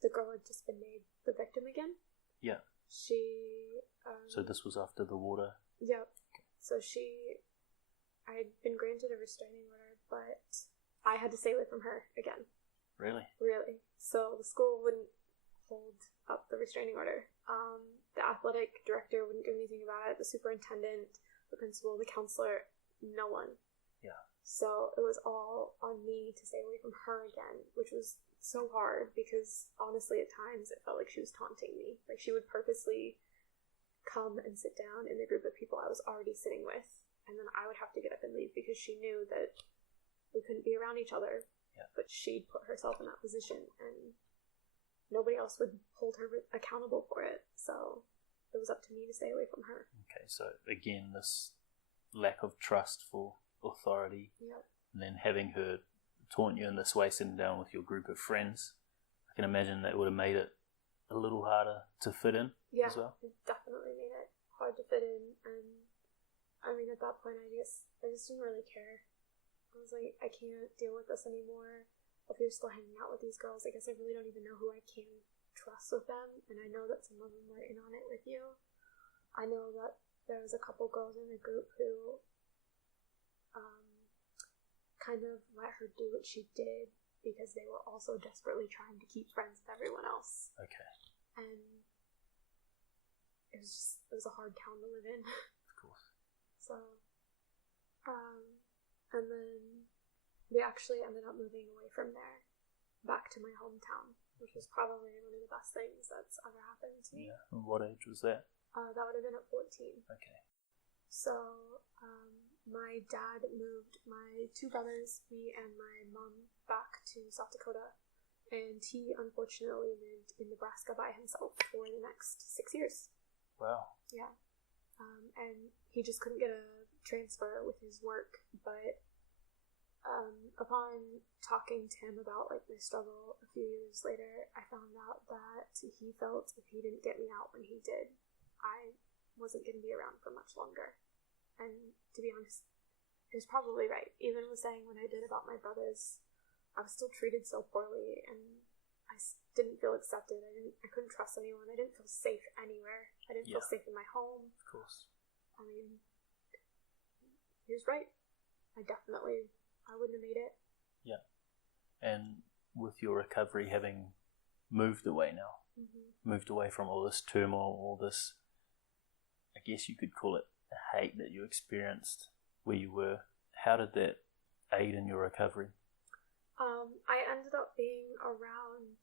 the girl had just been made the victim again. Yeah. So this was after the water? Yep. So I had been granted a restraining order, but I had to stay away from her again. Really? Really. So the school wouldn't hold up the restraining order. The athletic director wouldn't do anything about it. The superintendent, the principal, the counselor, no one. Yeah. So it was all on me to stay away from her again, which was so hard because honestly at times it felt like she was taunting me. Like she would purposely come and sit down in the group of people I was already sitting with, and then I would have to get up and leave because she knew that we couldn't be around each other. Yeah. But she'd put herself in that position, and nobody else would hold her accountable for it. So it was up to me to stay away from her. Okay, so again, this lack of trust for authority. Yep. And then having her taunt you in this way, sitting down with your group of friends, I can imagine that would have made it a little harder to fit in as well. Yeah, it definitely made it hard to fit in. And I mean, at that point, I just didn't really care. I was like, I can't deal with this anymore. If you're still hanging out with these girls, I guess I really don't even know who I can trust with them. And I know that some of them were in on it with you. I know that there was a couple girls in the group who kind of let her do what she did because they were also desperately trying to keep friends with everyone else. Okay. And it was a hard town to live in. Of course. So, and then we actually ended up moving away from there back to my hometown, which was probably one of the best things that's ever happened to me. Yeah. And what age was that? That would have been at 14. Okay. So, my dad moved my two brothers, me and my mom, back to South Dakota, and he unfortunately lived in Nebraska by himself for the next 6 years. Wow. Yeah. And he just couldn't get a transfer with his work, but upon talking to him about like my struggle a few years later, I found out that he felt if he didn't get me out when he did, I wasn't going to be around for much longer. And to be honest, he was probably right. Even with saying what I did about my brothers, I was still treated so poorly, and I didn't feel accepted. I couldn't trust anyone. I didn't feel safe anywhere. I didn't feel safe in my home. Of course. I mean, he was right. I wouldn't have made it. Yeah. And with your recovery having moved away now, moved away from all this turmoil, all this, I guess you could call it hate that you experienced where you were, how did that aid in your recovery? I ended up being around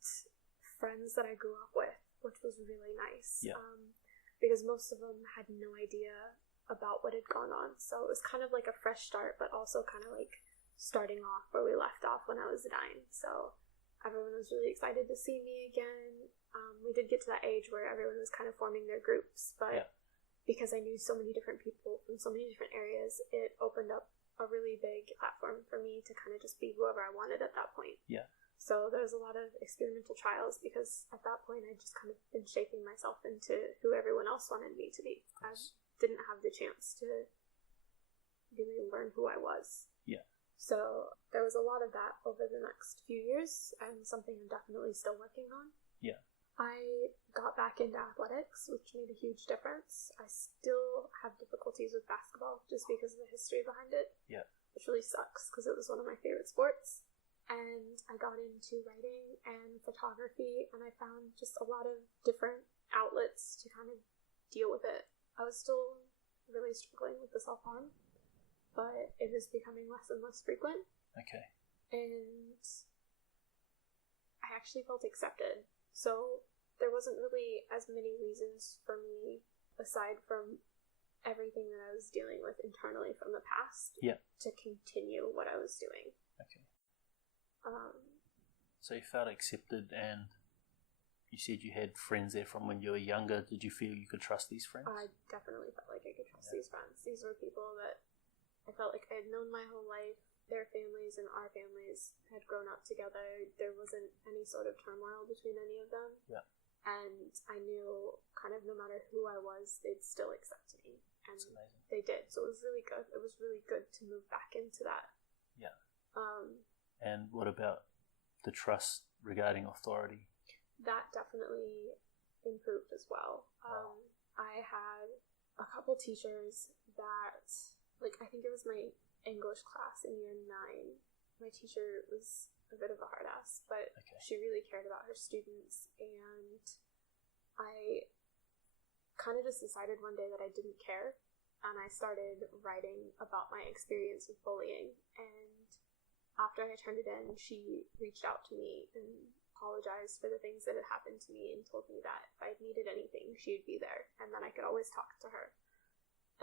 friends that I grew up with, which was really nice. Yeah. Because most of them had no idea about what had gone on. So it was kind of like a fresh start, but also kind of like starting off where we left off when I was 9. So everyone was really excited to see me again. We did get to that age where everyone was kind of forming their groups, but because I knew so many different people from so many different areas, it opened up a really big platform for me to kind of just be whoever I wanted at that point. Yeah. So there was a lot of experimental trials because at that point I'd just kind of been shaping myself into who everyone else wanted me to be. I didn't have the chance to really learn who I was. Yeah. So there was a lot of that over the next few years, and something I'm definitely still working on. Yeah. I got back into athletics, which made a huge difference. I still have difficulties with basketball just because of the history behind it. Yeah. Which really sucks because it was one of my favorite sports. And I got into writing and photography, and I found just a lot of different outlets to kind of deal with it. I was still really struggling with the self-harm, but it was becoming less and less frequent. Okay. And I actually felt accepted. So there wasn't really as many reasons for me, aside from everything that I was dealing with internally from the past, to continue what I was doing. Okay. So you felt accepted, and you said you had friends there from when you were younger. Did you feel you could trust these friends? I definitely felt like I could trust these friends. These were people that I felt like I had known my whole life. Their families and our families had grown up together. There wasn't any sort of turmoil between any of them. Yeah. And I knew kind of no matter who I was, they'd still accept me. And That's amazing. they did. So it was really good. It was really good to move back into that. Yeah. And what about the trust regarding authority? That definitely improved as well. I had a couple teachers that, like, I think it was my English class in year 9. My teacher was a bit of a hard ass, but she really cared about her students, and I kind of just decided one day that I didn't care, and I started writing about my experience with bullying. And after I turned it in, she reached out to me and apologized for the things that had happened to me and told me that if I needed anything, she'd be there, and then I could always talk to her.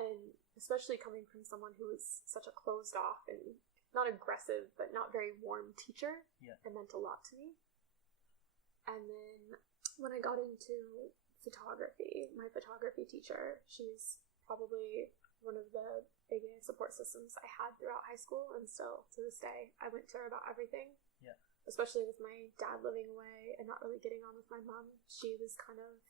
And especially coming from someone who was such a closed off and not aggressive, but not very warm teacher, it meant a lot to me. And then when I got into photography, my photography teacher, she's probably one of the biggest support systems I had throughout high school, and still to this day, I went to her about everything. Yeah. Especially with my dad living away and not really getting on with my mom. She was kind of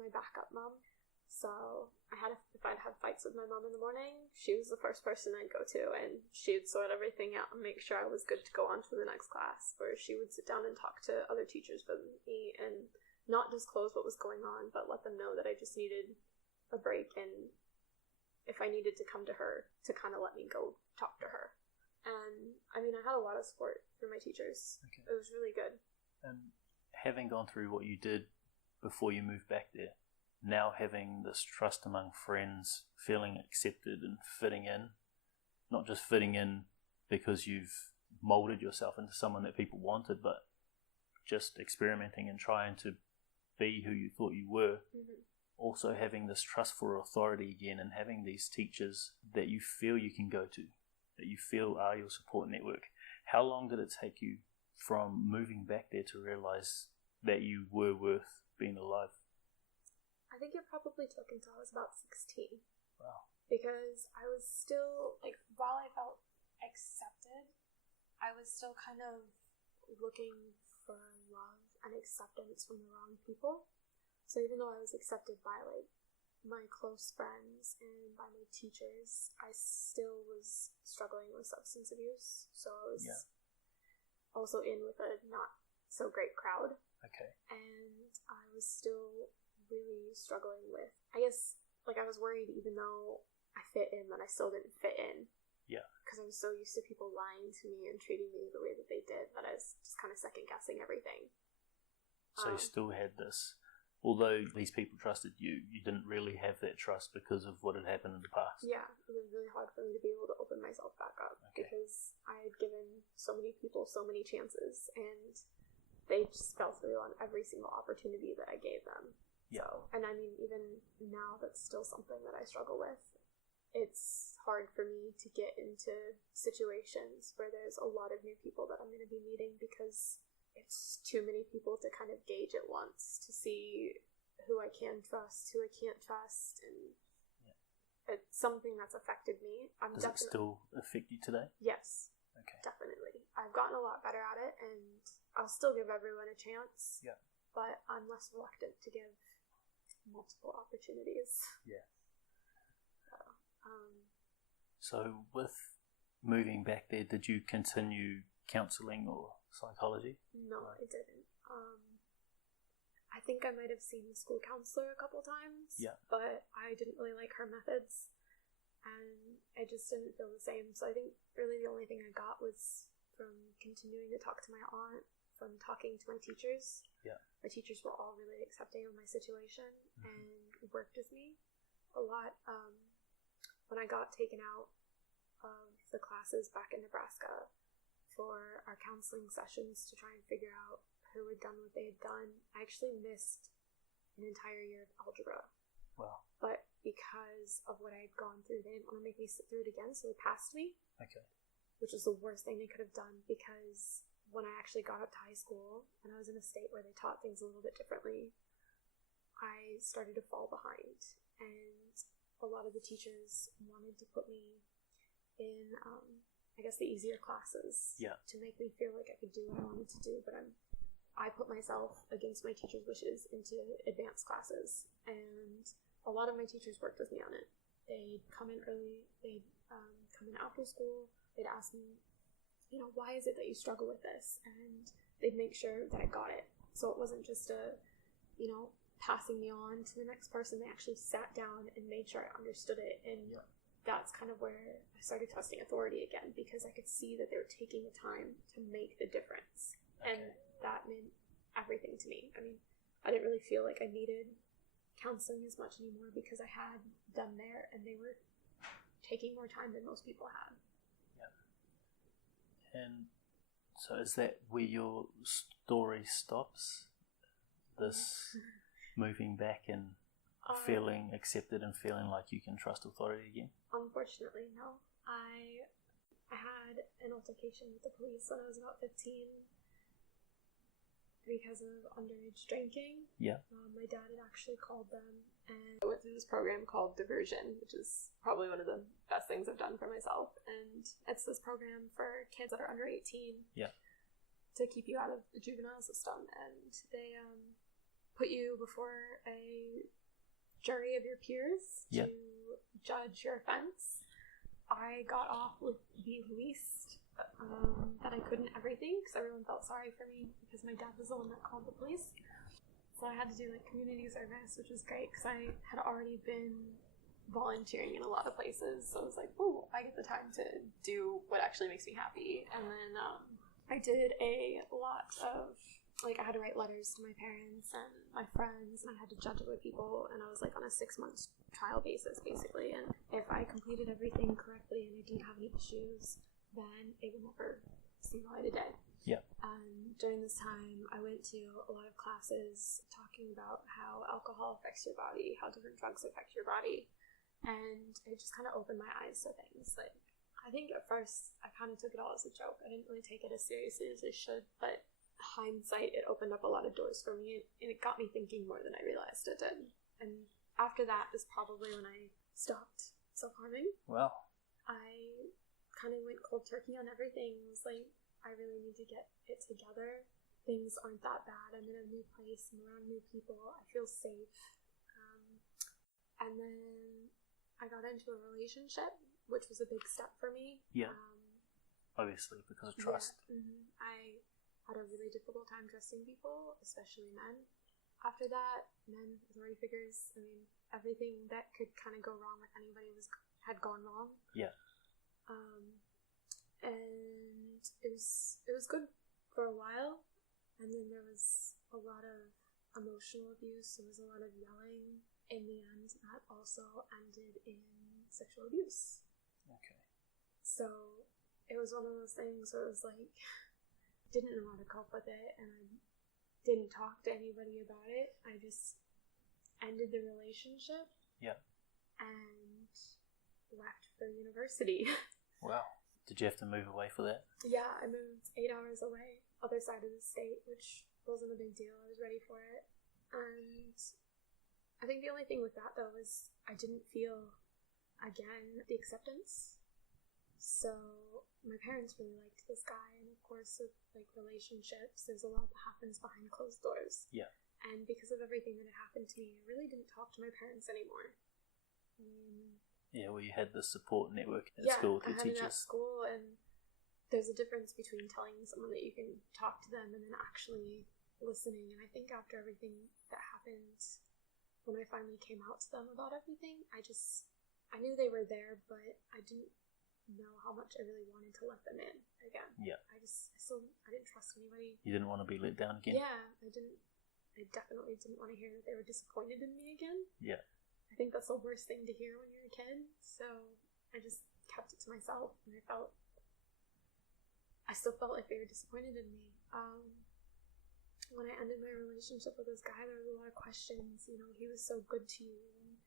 my backup mom. So if I'd have fights with my mom in the morning, she was the first person I'd go to, and she'd sort everything out and make sure I was good to go on to the next class, where she would sit down and talk to other teachers with me and not disclose what was going on, but let them know that I just needed a break, and if I needed to come to her, to kind of let me go talk to her. And I mean, I had a lot of support from my teachers. Okay. It was really good. And having gone through what you did before you moved back there, now having this trust among friends, feeling accepted and fitting in, not just fitting in because you've molded yourself into someone that people wanted, but just experimenting and trying to be who you thought you were. Mm-hmm. Also having this trust for authority again, and having these teachers that you feel you can go to, that you feel are your support network. How long did it take you from moving back there to realize that you were worth being alive? I think it probably took until I was about 16. Wow. Because I was still, like, while I felt accepted, I was still kind of looking for love and acceptance from the wrong people. So even though I was accepted by, like, my close friends and by my teachers, I still was struggling with substance abuse. So I was also in with a not so great crowd. Okay. And I was still really struggling with, I guess, like, I was worried even though I fit in, that I still didn't fit in. Yeah. Because I was so used to people lying to me and treating me the way that they did that I was just kind of second guessing everything. So you still had this, although these people trusted you, you didn't really have that trust because of what had happened in the past. Yeah, it was really hard for me to be able to open myself back up because I had given so many people so many chances, and they just fell through on every single opportunity that I gave them. Yeah. So, and I mean, even now, that's still something that I struggle with. It's hard for me to get into situations where there's a lot of new people that I'm going to be meeting, because it's too many people to kind of gauge at once to see who I can trust, who I can't trust, and it's something that's affected me. Does it still affect you today? Yes. Okay. Definitely. I've gotten a lot better at it, and I'll still give everyone a chance. Yeah. But I'm less reluctant to give multiple opportunities. Yeah. So, with moving back there, did you continue counselling or psychology? No, I didn't. I think I might have seen the school counselor a couple times. Yeah. But I didn't really like her methods, and it just didn't feel the same. So I think really the only thing I got was from continuing to talk to my aunt, from talking to my teachers. Yeah. My teachers were all really accepting of my situation and worked with me a lot. When I got taken out of the classes back in Nebraska for our counseling sessions to try and figure out who had done what they had done, I actually missed an entire year of algebra. Wow. But because of what I had gone through, they didn't want to make me sit through it again, so they passed me. Okay. Which was the worst thing they could have done, because when I actually got up to high school and I was in a state where they taught things a little bit differently, I started to fall behind. And a lot of the teachers wanted to put me in, I guess, the easier classes to make me feel like I could do what I wanted to do. But I put myself against my teachers' wishes into advanced classes, and a lot of my teachers worked with me on it. They'd come in early, they'd come in after school, they'd ask me, why is it that you struggle with this? And they'd make sure that I got it. So it wasn't just passing me on to the next person. They actually sat down and made sure I understood it. And that's kind of where I started trusting authority again, because I could see that they were taking the time to make the difference. Okay. And that meant everything to me. I mean, I didn't really feel like I needed counseling as much anymore because I had them there and they were taking more time than most people had. Yeah. And so is that where your story stops? This moving back and feeling accepted and feeling like you can trust authority again? Unfortunately, no. I had an altercation with the police when I was about 15 because of underage drinking. Yeah. My dad had actually called them, and I went through this program called Diversion, which is probably one of the best things I've done for myself. And it's this program for kids that are under 18 to keep you out of the juvenile system. And they put you before a jury of your peers to judge your offense. I got off with the least that I could in everything, because everyone felt sorry for me because my dad was the one that called the police. So I had to do community service, which was great because I had already been volunteering in a lot of places. So I was like, ooh, I get the time to do what actually makes me happy. And then I did a lot of, I had to write letters to my parents and my friends, and I had to judge other people, and I was on a 6-month trial basis basically. And if I completed everything correctly and I didn't have any issues, then it would never see the light of day. Yeah. During this time, I went to a lot of classes talking about how alcohol affects your body, how different drugs affect your body, and it just kind of opened my eyes to things. I think at first I kind of took it all as a joke. I didn't really take it as seriously as I should, but hindsight, it opened up a lot of doors for me, and it got me thinking more than I realized it did. And after that is probably when I stopped self-harming. Wow. I kind of went cold turkey on everything. It was I really need to get it together. Things aren't that bad. I'm in a new place. I'm around new people. I feel safe. And then I got into a relationship, which was a big step for me. Yeah. Obviously, because of trust. Yeah. I had a really difficult time trusting people, especially men. After that, men, authority figures, everything that could kind of go wrong with anybody had gone wrong. Yeah. And it was good for a while, and then there was a lot of emotional abuse. There was a lot of yelling. In the end, that also ended in sexual abuse. Okay. So it was one of those things where it was didn't know how to cope with it, and I didn't talk to anybody about it. I just ended the relationship. Yeah. And left for university. Wow. Did you have to move away for that? Yeah, I moved 8 hours away, other side of the state, which wasn't a big deal. I was ready for it. And I think the only thing with that, though, is I didn't feel, again, the acceptance. So my parents really liked this guy, and of course with relationships, there's a lot that happens behind closed doors. Yeah. And because of everything that had happened to me, I really didn't talk to my parents anymore. Yeah, well, you had the support network at school with your teachers. Yeah, I had it at school, and there's a difference between telling someone that you can talk to them and then actually listening. And I think after everything that happened, when I finally came out to them about everything, I knew they were there, but I didn't know how much I really wanted to let them in again. Yeah. I didn't trust anybody. You didn't want to be let down again? Yeah, I definitely didn't want to hear that they were disappointed in me again. Yeah. I think that's the worst thing to hear when you're a kid. So I just kept it to myself, and I still felt like they were disappointed in me. When I ended my relationship with this guy, there was a lot of questions. You know, he was so good to you, and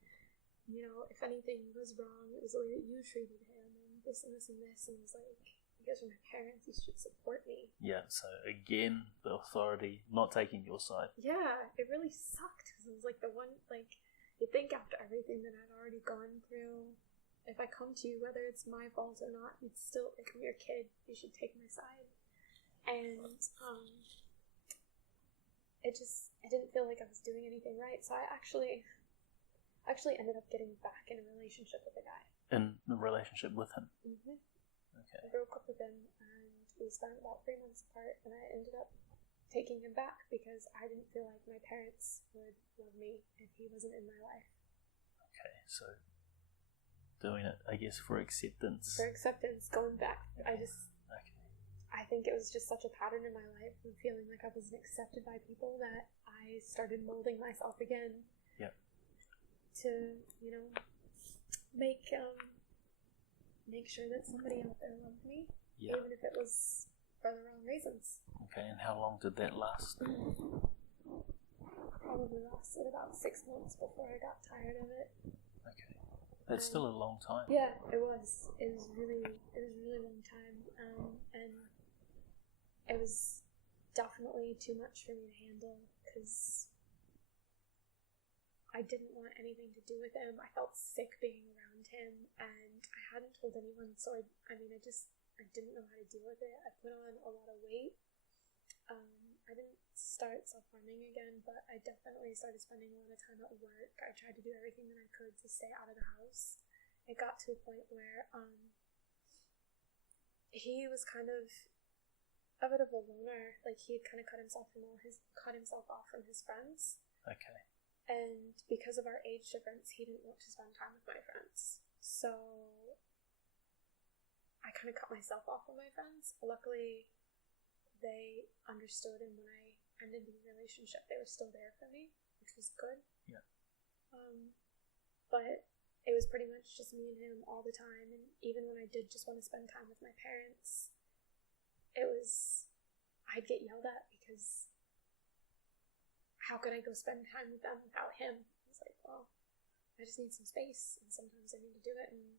you know, if anything was wrong, it was the way that you treated him, and this and this and this. And it was like, you guys are my parents, you should support me. Yeah. So again, the authority not taking your side. Yeah, it really sucked because it was like the one, like, you think after everything that I'd already gone through, if I come to you, whether it's my fault or not, it's still like, I'm your kid, you should take my side. And I didn't feel like I was doing anything right, so I actually ended up getting back in a relationship with a guy. In a relationship with him? Mm-hmm. Okay. I broke up with him, and we spent about 3 months apart, and I ended up taking him back because I didn't feel like my parents would love me if he wasn't in my life. Okay, so doing it, I guess, for acceptance. For acceptance, going back. I think it was just such a pattern in my life of feeling like I wasn't accepted by people that I started molding myself again. Yeah. To, you know, make sure that somebody out there loved me, even if it was for the wrong reasons. Okay, and how long did that last? Probably lasted about 6 months before I got tired of it. Okay, that's still a long time. Yeah, it was. It was really long time, and it was definitely too much for me to handle because I didn't want anything to do with him. I felt sick being around him, and I hadn't told anyone, so I didn't know how to deal with it. I put on a lot of weight. I didn't start self-harming again, but I definitely started spending a lot of time at work. I tried to do everything that I could to stay out of the house. It got to a point where he was kind of a bit of a loner. Like, he had kind of cut himself off from his friends. Okay. And because of our age difference, he didn't want to spend time with my friends. So I kind of cut myself off from my friends. Luckily, they understood, and when I ended the relationship, they were still there for me, which was good. Yeah. But it was pretty much just me and him all the time, and even when I did just want to spend time with my parents, I'd get yelled at because how could I go spend time with them without him? It's like, well, I just need some space, and sometimes I need to do it, and,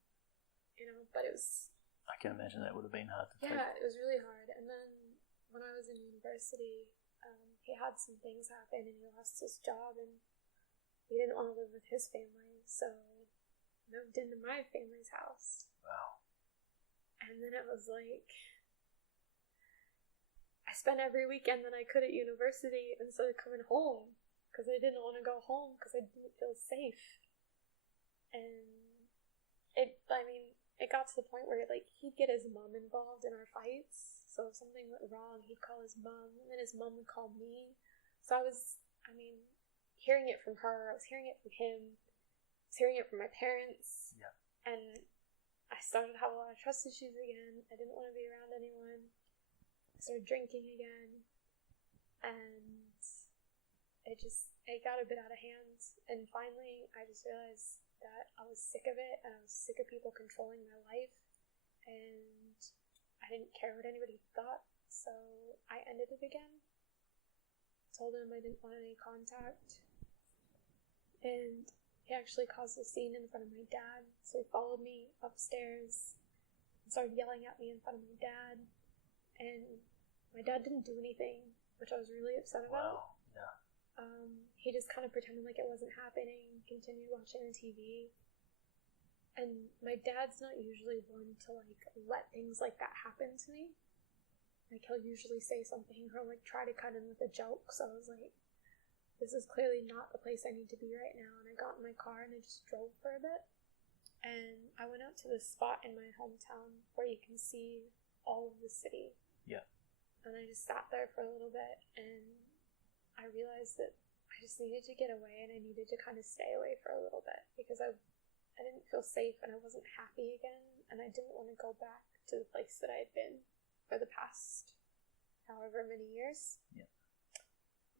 you know, but it was... I can imagine that would have been hard to take. Yeah, it was really hard. And then when I was in university, he had some things happen, and he lost his job, and he didn't want to live with his family, so I moved into my family's house. Wow. And then it was like, I spent every weekend that I could at university instead of coming home, because I didn't want to go home because I didn't feel safe. And it got to the point where, like, he'd get his mom involved in our fights. So if something went wrong, he'd call his mom, and then his mom would call me. So I was hearing it from her, I was hearing it from him, I was hearing it from my parents. Yeah. And I started to have a lot of trust issues again. I didn't want to be around anyone. I started drinking again. And it got a bit out of hand. And finally, I just realized that I was sick of it, and I was sick of people controlling my life, and I didn't care what anybody thought, so I ended it again. Told him I didn't want any contact, and he actually caused a scene in front of my dad, so he followed me upstairs and started yelling at me in front of my dad, and my dad didn't do anything, which I was really upset about. Wow, yeah. He just kind of pretended like it wasn't happening, continued watching the TV. And my dad's not usually one to, like, let things like that happen to me. Like, he'll usually say something or, like, try to cut in with a joke. So I was like, this is clearly not the place I need to be right now. And I got in my car and I just drove for a bit. And I went out to this spot in my hometown where you can see all of the city. Yeah. And I just sat there for a little bit, and I realized that I just needed to get away, and I needed to kind of stay away for a little bit because I I didn't feel safe and I wasn't happy again, and I didn't want to go back to the place that I had been for the past however many years. Yeah.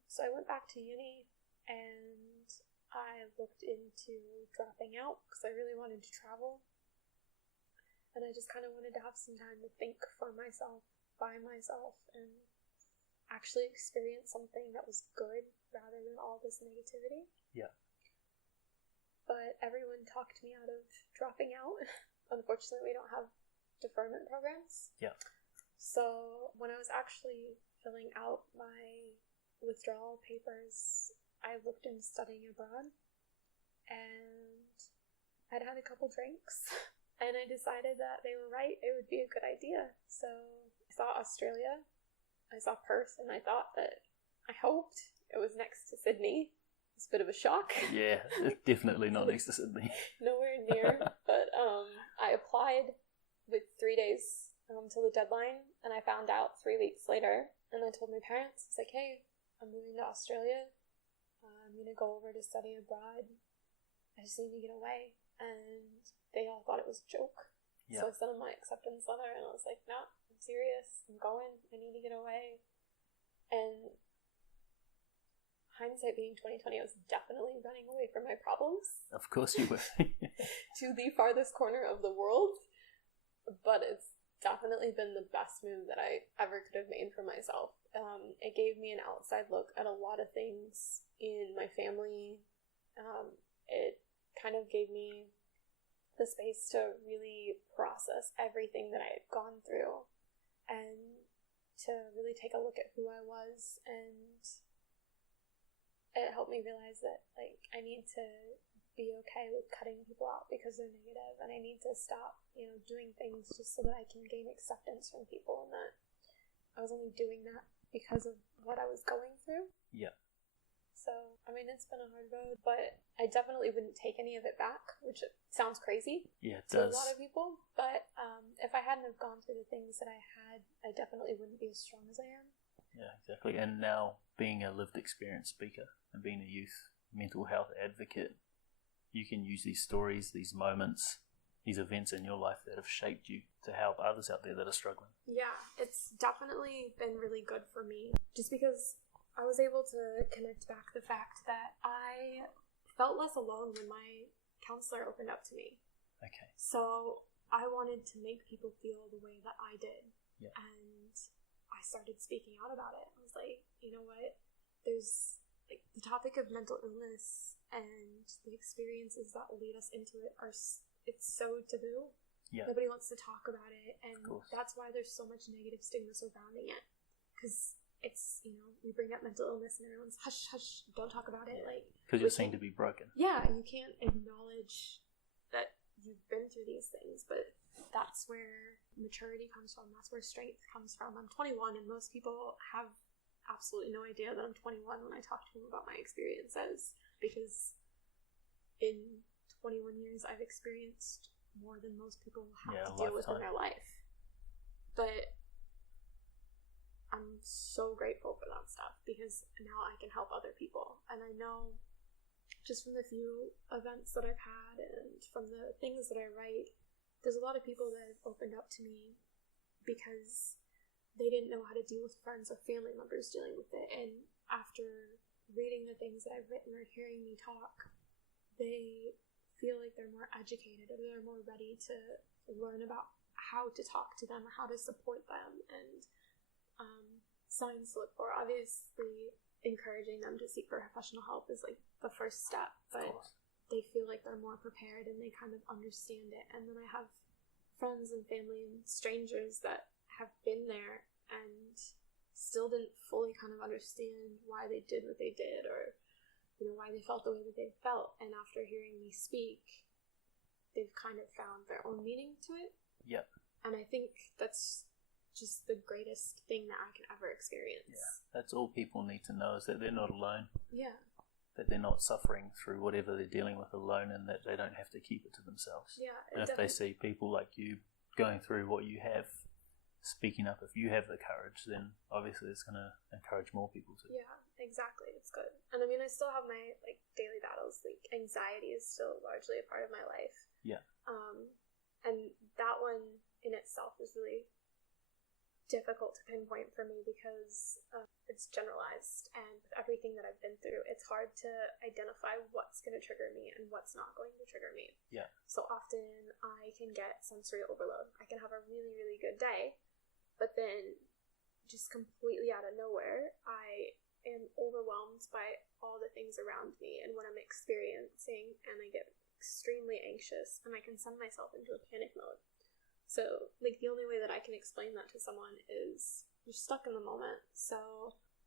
So I went back to uni and I looked into dropping out because I really wanted to travel. And I just kind of wanted to have some time to think for myself, by myself, and actually experience something that was good rather than all this negativity. Yeah. But everyone talked me out of dropping out. Unfortunately, we don't have deferment programs. Yeah. So when I was actually filling out my withdrawal papers, I looked into studying abroad, and I'd had a couple drinks. And I decided that they were right. It would be a good idea. So I saw Australia. I saw Perth, and I thought that I hoped it was next to Sydney. It's a bit of a shock. Yeah, definitely not next to Sydney. Nowhere near. But I applied with 3 days till the deadline, and I found out 3 weeks later. And I told my parents, it's like, hey, I'm moving to Australia. I'm going to go over to study abroad. I just need to get away. And they all thought it was a joke. Yeah. So I sent them my acceptance letter, and I was like, no, I'm serious. I'm going. I need to get away. And hindsight being 2020, I was definitely running away from my problems. Of course you were. To the farthest corner of the world. But it's definitely been the best move that I ever could have made for myself. It gave me an outside look at a lot of things in my family. It kind of gave me the space to really process everything that I had gone through and to really take a look at who I was, and it helped me realize that, like, I need to be okay with cutting people out because they're negative, and I need to stop, doing things just so that I can gain acceptance from people, and that I was only doing that because of what I was going through. Yeah. So, I mean, it's been a hard road, but I definitely wouldn't take any of it back, which sounds crazy to a lot of people. But if I hadn't have gone through the things that I had, I definitely wouldn't be as strong as I am. Yeah, exactly. And now, being a lived experience speaker and being a youth mental health advocate, you can use these stories, these moments, these events in your life that have shaped you to help others out there that are struggling. Yeah, it's definitely been really good for me, just because I was able to connect back the fact that I felt less alone when my counselor opened up to me. Okay. So I wanted to make people feel the way that I did. Yeah. And I started speaking out about it. I was like, you know what? There's like the topic of mental illness and the experiences that lead us into it it's so taboo. Yeah. Nobody wants to talk about it, and that's why there's so much negative stigma surrounding it. Because it's, we bring up mental illness and everyone's hush, hush, don't talk about it. Like, because you're seen to be broken. Yeah, you can't acknowledge that you've been through these things, but that's where maturity comes from. That's where strength comes from. I'm 21, and most people have absolutely no idea that I'm 21 when I talk to them about my experiences, because in 21 years I've experienced more than most people have to deal with in their life. But I'm so grateful for that stuff, because now I can help other people. And I know just from the few events that I've had and from the things that I write, there's a lot of people that have opened up to me because they didn't know how to deal with friends or family members dealing with it. And after reading the things that I've written or hearing me talk, they feel like they're more educated, or they're more ready to learn about how to talk to them or how to support them, and signs to look for. Obviously, encouraging them to seek professional help is like the first step, but they feel like they're more prepared and they kind of understand it. And then I have friends and family and strangers that have been there and still didn't fully kind of understand why they did what they did, or why they felt the way that they felt. And after hearing me speak, they've kind of found their own meaning to it. Yep. And I think that's just the greatest thing that I can ever experience. Yeah, that's all people need to know, is that they're not alone. Yeah. That they're not suffering through whatever they're dealing with alone, and that they don't have to keep it to themselves. Yeah. And if they see people like you going through what you have, speaking up, if you have the courage, then obviously it's going to encourage more people to. Yeah, exactly. It's good. And I mean, I still have my, like, daily battles. Like, anxiety is still largely a part of my life. Yeah. And that one in itself is really difficult to pinpoint for me because it's generalized, and with everything that I've been through, it's hard to identify what's going to trigger me and what's not going to trigger me. Yeah. So often I can get sensory overload. I can have a really, really good day, but then just completely out of nowhere, I am overwhelmed by all the things around me and what I'm experiencing, and I get extremely anxious, and I can send myself into a panic mode. So, like, the only way that I can explain that to someone is you're stuck in the moment. So,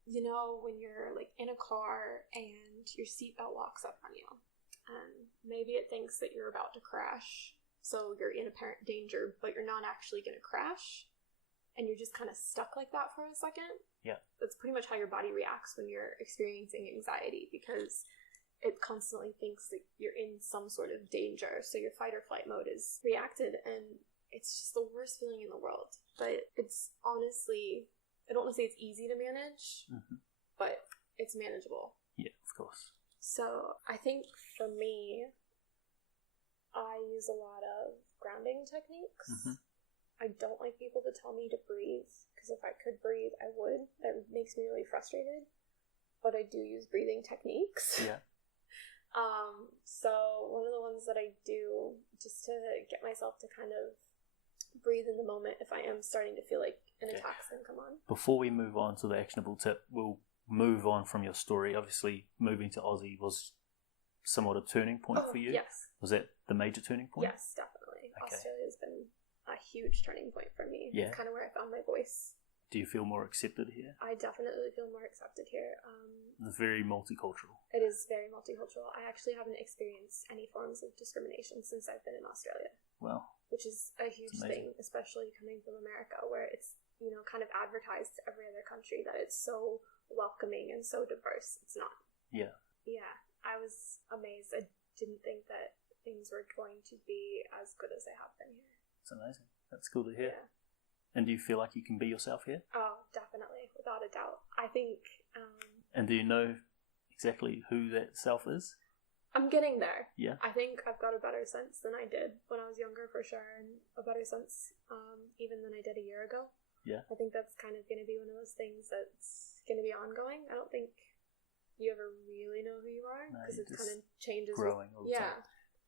you know, when you're, like, in a car and your seatbelt locks up on you, and maybe it thinks that you're about to crash, so you're in apparent danger, but you're not actually going to crash, and you're just kind of stuck like that for a second. Yeah. That's pretty much how your body reacts when you're experiencing anxiety, because it constantly thinks that you're in some sort of danger, so your fight or flight mode is reacted, and it's just the worst feeling in the world. But it's honestly, I don't want to say it's easy to manage, but it's manageable. Yeah, of course. So I think for me, I use a lot of grounding techniques. I don't like people to tell me to breathe, because if I could breathe, I would. That makes me really frustrated. But I do use breathing techniques. Yeah. So one of the ones that I do just to get myself to kind of breathe in the moment if I am starting to feel like an attack's going to come on. Before we move on to the actionable tip, we'll move on from your story. Obviously, moving to Aussie was somewhat a turning point for you. Yes. Was that the major turning point? Yes, definitely. Okay. Australia's been a huge turning point for me. Yeah. It's kind of where I found my voice. Do you feel more accepted here? I definitely feel more accepted here. It's very multicultural. It is very multicultural. I actually haven't experienced any forms of discrimination since I've been in Australia. Wow. Which is a huge thing, especially coming from America, where it's, you know, kind of advertised to every other country that it's so welcoming and so diverse. It's not. Yeah. Yeah. I was amazed. I didn't think that things were going to be as good as they have been here. It's amazing. That's cool to hear. Yeah. And do you feel like you can be yourself here? Oh, definitely. Without a doubt. I think... and do you know exactly who that self is? I'm getting there. Yeah. I think I've got a better sense than I did when I was younger, for sure, and a better sense even than I did a year ago. Yeah. I think that's kind of going to be one of those things that's going to be ongoing. I don't think you ever really know who you are, because it kind of changes growing all the time.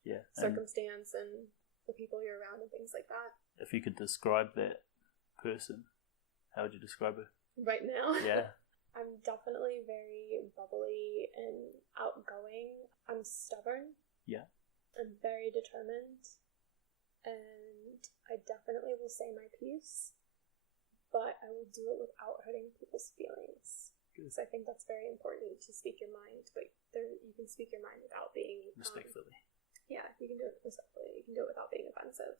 Yeah. Circumstance and the people you're around and things like that. If you could describe that person, how would you describe her? Right now? Yeah. I'm definitely very bubbly and outgoing. I'm stubborn. Yeah. I'm very determined. And I definitely will say my piece, but I will do it without hurting people's feelings. Because I think that's very important, to speak your mind, but you can speak your mind without being... respectfully. Yeah, you can do it respectfully. You can do it without being offensive.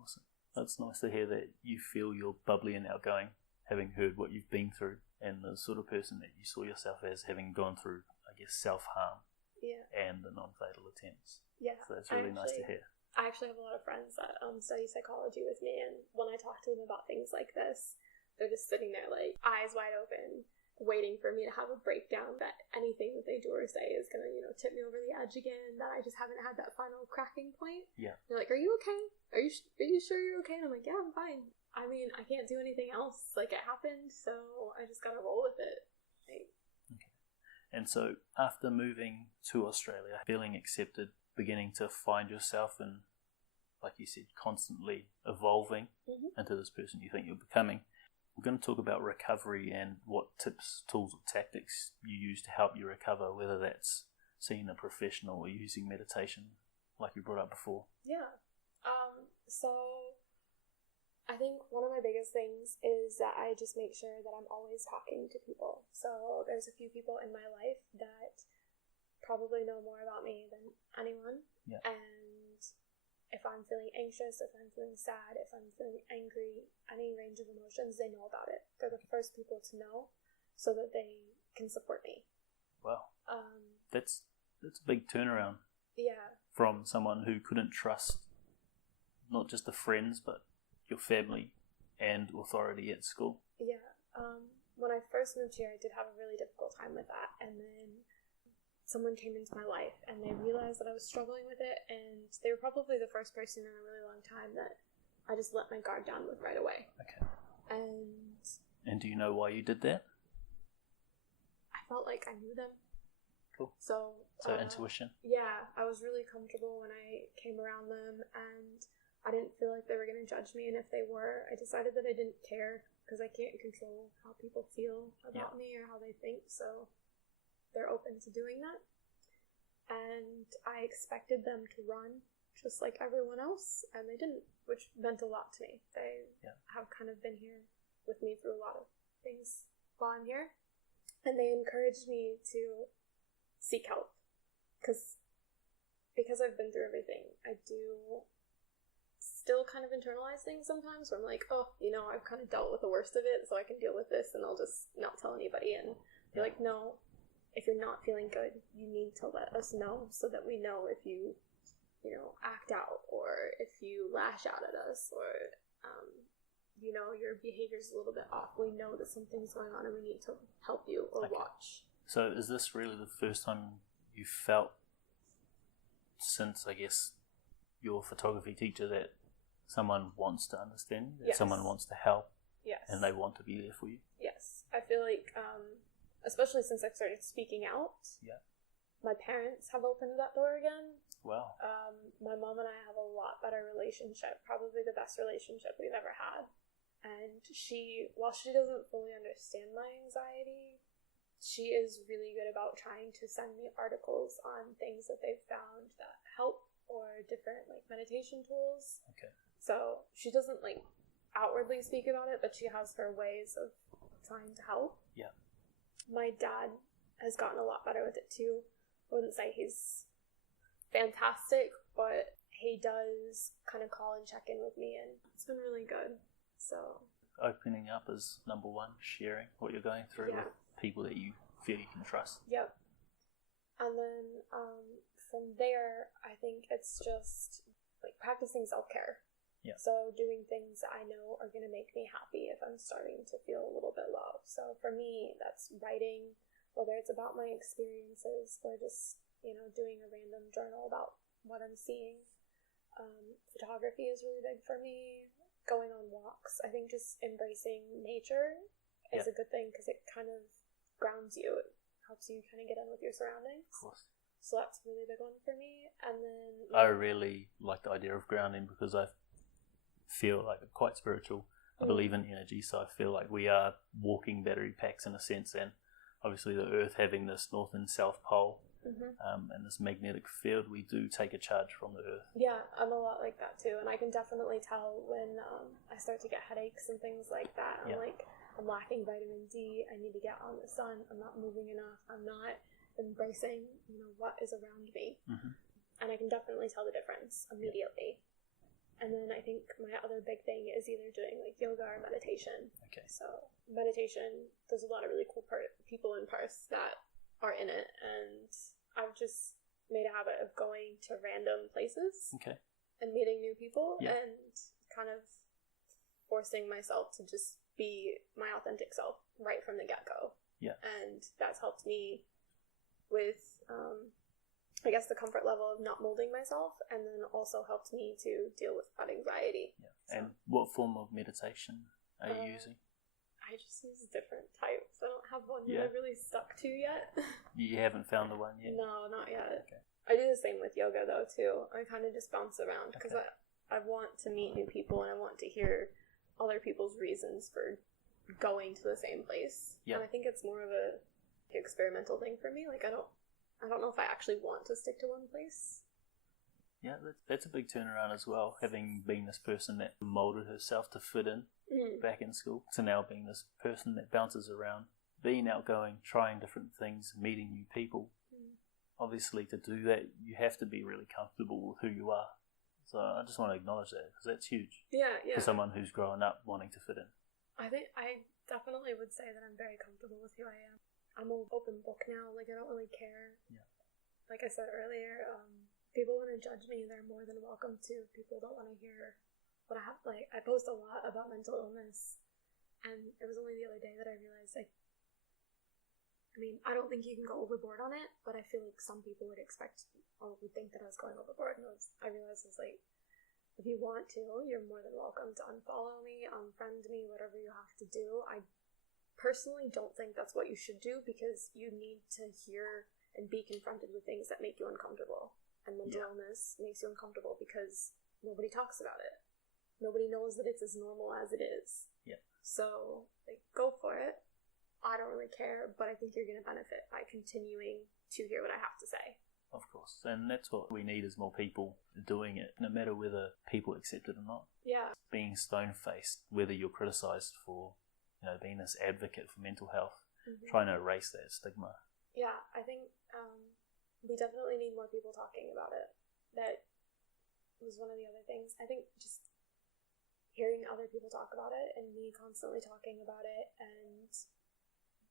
Awesome. That's nice to hear that you feel you're bubbly and outgoing, having heard what you've been through, and the sort of person that you saw yourself as, having gone through, I guess, self-harm. Yeah. And the non-fatal attempts. Yeah. So that's really nice to hear. I actually have a lot of friends that study psychology with me, and when I talk to them about things like this, they're just sitting there like eyes wide open, waiting for me to have a breakdown, that anything that they do or say is gonna, you know, tip me over the edge again, that I just haven't had that final cracking point. Yeah. They're like, are you okay? Are you sure you're okay? And I'm like, yeah, I'm fine. I mean, I can't do anything else. Like, it happened, so I just gotta roll with it. Like, okay. And so after moving to Australia, feeling accepted, beginning to find yourself and, like you said, constantly evolving into this person you think you're becoming, we're going to talk about recovery and what tips, tools, or tactics you use to help you recover, whether that's seeing a professional or using meditation, like you brought up before. Yeah. So I think one of my biggest things is that I just make sure that I'm always talking to people. So there's a few people in my life that probably know more about me than anyone. Yeah. And if I'm feeling anxious, if I'm feeling sad, if I'm feeling angry, any range of emotions, they know about it. They're the first people to know, so that they can support me. Wow. That's a big turnaround. Yeah. From someone who couldn't trust not just the friends, but your family and authority at school. Yeah. when I first moved here, I did have a really difficult time with that. And then someone came into my life and they realized that I was struggling with it. And they were probably the first person in a really long time that I just let my guard down with right away. Okay. And do you know why you did that? I felt like I knew them. Cool. So intuition? Yeah, I was really comfortable when I came around them, and I didn't feel like they were going to judge me, and if they were, I decided that I didn't care, because I can't control how people feel about me or how they think, so they're open to doing that. And I expected them to run, just like everyone else, and they didn't, which meant a lot to me. They have kind of been here with me through a lot of things while I'm here, and they encouraged me to seek help, because I've been through everything. I do still kind of internalize things sometimes, where I'm like, oh, I've kind of dealt with the worst of it, so I can deal with this, and I'll just not tell anybody. And they're like, no, if you're not feeling good, you need to let us know, so that we know if you act out, or if you lash out at us, or your behavior's a little bit off. We know that something's going on and we need to help you or watch. So is this really the first time you felt, since, I guess, your photography teacher, that someone wants to understand you, that someone wants to help, and they want to be there for you? Yes. I feel like, especially since I've started speaking out, my parents have opened that door again. Wow. My mom and I have a lot better relationship, probably the best relationship we've ever had. And while she doesn't fully understand my anxiety, she is really good about trying to send me articles on things that they've found that help, or different meditation tools. Okay. So she doesn't outwardly speak about it, but she has her ways of trying to help. Yeah. My dad has gotten a lot better with it too. I wouldn't say he's fantastic, but he does kind of call and check in with me, and it's been really good. So opening up is number one, sharing what you're going through with people that you feel you can trust. Yep. And then from there, I think it's just practicing self-care. Yeah. So doing things that I know are going to make me happy if I'm starting to feel a little bit low. So for me, that's writing, whether it's about my experiences or just, doing a random journal about what I'm seeing. Photography is really big for me. Going on walks. I think just embracing nature is a good thing, because it kind of grounds you. It helps you kind of get in with your surroundings. Of course. So that's a really big one for me. And then I really like the idea of grounding, because I feel like I'm quite spiritual. I believe in energy, so I feel like we are walking battery packs in a sense, and obviously the Earth having this north and south pole, and this magnetic field, we do take a charge from the Earth. Yeah, I'm a lot like that too, and I can definitely tell when I start to get headaches and things like that. I'm lacking vitamin D. I need to get on the sun. I'm not moving enough. I'm not embracing, what is around me, and I can definitely tell the difference immediately. And then I think my other big thing is either doing yoga or meditation. Okay. So meditation, there's a lot of really cool people in Perth that are in it, and I've just made a habit of going to random places and meeting new people and kind of forcing myself to just be my authentic self right from the get-go. Yeah. And that's helped me with I guess the comfort level of not molding myself, and then also helped me to deal with that anxiety. Yeah. So, and what form of meditation are you using? I just use different types. I don't have one that I really stuck to yet. You haven't found the one yet? No, not yet. Okay. I do the same with yoga though too. I kind of just bounce around, because I want to meet new people, and I want to hear other people's reasons for going to the same place. Yeah. And I think it's more of a experimental thing for me. I don't know if I actually want to stick to one place. Yeah, that's a big turnaround as well, having been this person that molded herself to fit in back in school, to now being this person that bounces around, being outgoing, trying different things, meeting new people. Obviously, to do that, you have to be really comfortable with who you are. So I just want to acknowledge that, because that's huge. Yeah. For someone who's growing up wanting to fit in. I think I definitely would say that I'm very comfortable with who I am. I'm an open book now. I don't really care. Yeah. Like I said earlier, people want to judge me. They're more than welcome to. People don't want to hear what I have. I post a lot about mental illness, And it was only the other day that I realized, like, I mean, I don't think you can go overboard on it, but I feel like some people would expect or would think that I was going overboard. And I realized it's like, if you want to, you're more than welcome to unfollow me, unfriend me, whatever you have to do. I personally don't think that's what you should do, because you need to hear and be confronted with things that make you uncomfortable. And mental illness makes you uncomfortable because nobody talks about it. Nobody knows that it's as normal as it is. Yeah. So, like, go for it. I don't really care, but I think you're going to benefit by continuing to hear what I have to say. Of course. And that's what we need, is more people doing it, no matter whether people accept it or not. Yeah. Being stone-faced, whether you're criticised for, being this advocate for mental health, trying to erase that stigma. Yeah, I think we definitely need more people talking about it. That was one of the other things. I think just hearing other people talk about it and me constantly talking about it and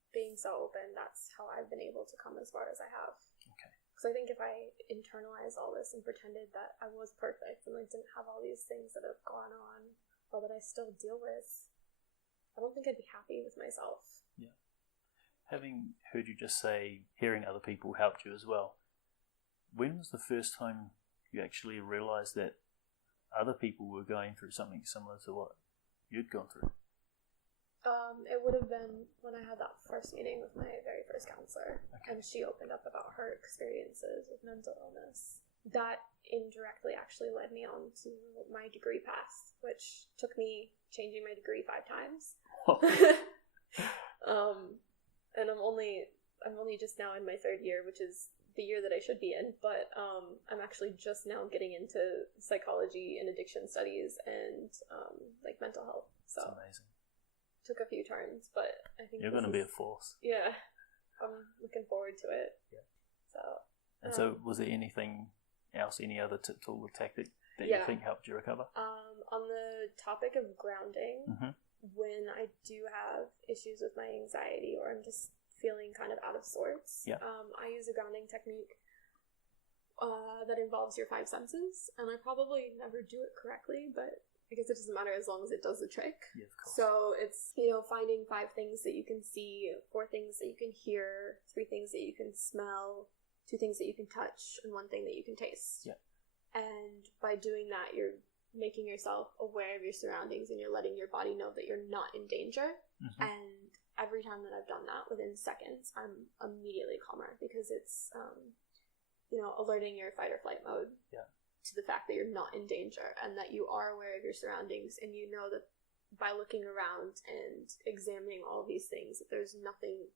being so open, that's how I've been able to come as far as I have. Okay. Because I think if I internalized all this and pretended that I was perfect and I didn't have all these things that have gone on or that I still deal with, I don't think I'd be happy with myself. Yeah. Having heard you just say hearing other people helped you as well, when was the first time you actually realised that other people were going through something similar to what you'd gone through? It would have been when I had that first meeting with my very first counselor, and she opened up about her experiences with mental illness. That indirectly actually led me on to my degree path, which took me changing my degree 5 times. And I'm only just now in my 3rd year, which is the year that I should be in, but I'm actually just now getting into psychology and addiction studies and like mental health. So that's amazing. Took a few turns, but I think you're going to be a force. Yeah, I'm looking forward to it. Yeah. So was there anything else, any other tool or tactic that you think helped you recover? On the topic of grounding, when I do have issues with my anxiety or I'm just feeling kind of out of sorts, I use a grounding technique that involves your 5 senses, and I probably never do it correctly, but I guess it doesn't matter as long as it does the trick. Yeah, of course. So it's, finding 5 things that you can see, 4 things that you can hear, 3 things that you can smell, 2 things that you can touch, and 1 thing that you can taste. Yeah. And by doing that, you're making yourself aware of your surroundings and you're letting your body know that you're not in danger. And every time that I've done that, within seconds, I'm immediately calmer, because it's, alerting your fight or flight mode. Yeah. To the fact that you're not in danger and that you are aware of your surroundings, and you know that by looking around and examining all these things, that there's nothing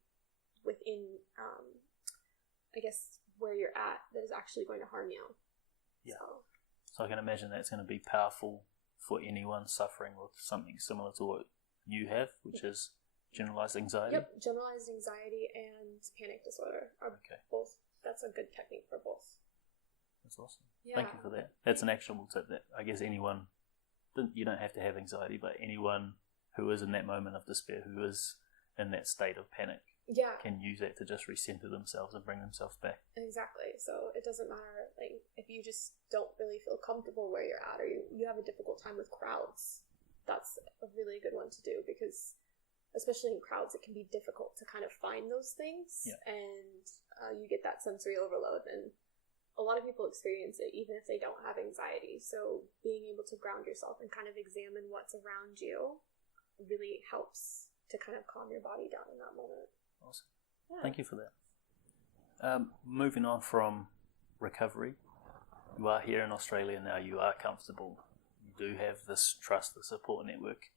within, I guess, where you're at that is actually going to harm you. Yeah. So I can imagine that's going to be powerful for anyone suffering with something similar to what you have, which is generalized anxiety. Yep, generalized anxiety and panic disorder are both. That's a good technique for both. That's awesome. Yeah. Thank you for that. That's an actionable tip that I guess anyone, you don't have to have anxiety, but anyone who is in that moment of despair, who is in that state of panic, can use that to just recenter themselves and bring themselves back. Exactly. So it doesn't matter, like, if you just don't really feel comfortable where you're at, or you have a difficult time with crowds, that's a really good one to do, because especially in crowds, it can be difficult to kind of find those things, and you get that sensory overload, and a lot of people experience it even if they don't have anxiety. So being able to ground yourself and kind of examine what's around you really helps to kind of calm your body down in that moment. Awesome. Yeah. Thank you for that. Moving on from recovery, you are here in Australia now, you are comfortable. You do have this trust, the support network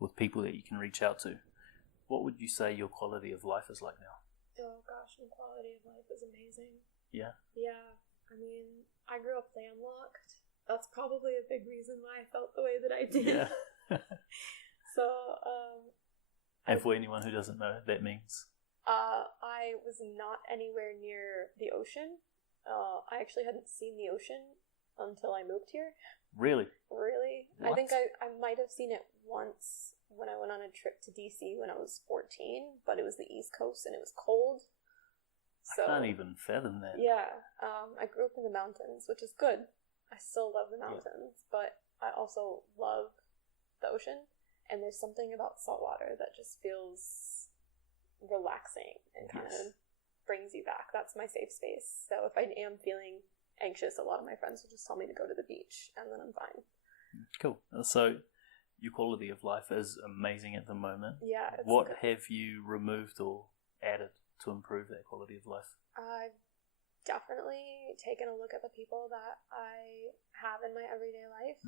with people that you can reach out to. What would you say your quality of life is like now? Oh gosh, my quality of life is amazing. Yeah? Yeah. I mean, I grew up landlocked. That's probably a big reason why I felt the way that I did. Yeah. So, and for anyone who doesn't know, that means? I was not anywhere near the ocean. I actually hadn't seen the ocean until I moved here. Really? Really? What? I think I might have seen it once when I went on a trip to DC when I was 14, but it was the East Coast and it was cold. So, I can't even fathom that. Yeah. I grew up in the mountains, which is good. I still love the mountains, but I also love the ocean. And there's something about salt water that just feels relaxing and kind of brings you back. That's my safe space. So if I am feeling anxious, a lot of my friends will just tell me to go to the beach, and then I'm fine. Cool. So your quality of life is amazing at the moment. Yeah. What have you removed or added to improve that quality of life? I've definitely taken a look at the people that I have in my everyday life.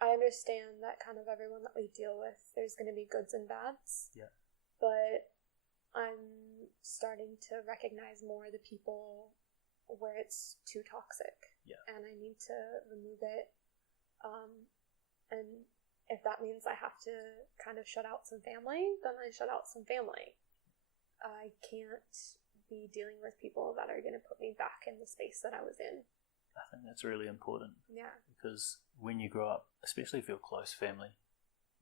I understand that kind of everyone that we deal with, there's going to be goods and bads. Yeah. But I'm starting to recognize more the people where it's too toxic. Yeah. And I need to remove it. And if that means I have to kind of shut out some family, then I shut out some family. I can't be dealing with people that are going to put me back in the space that I was in. I think that's really important. Yeah. Because when you grow up, especially if you're close family,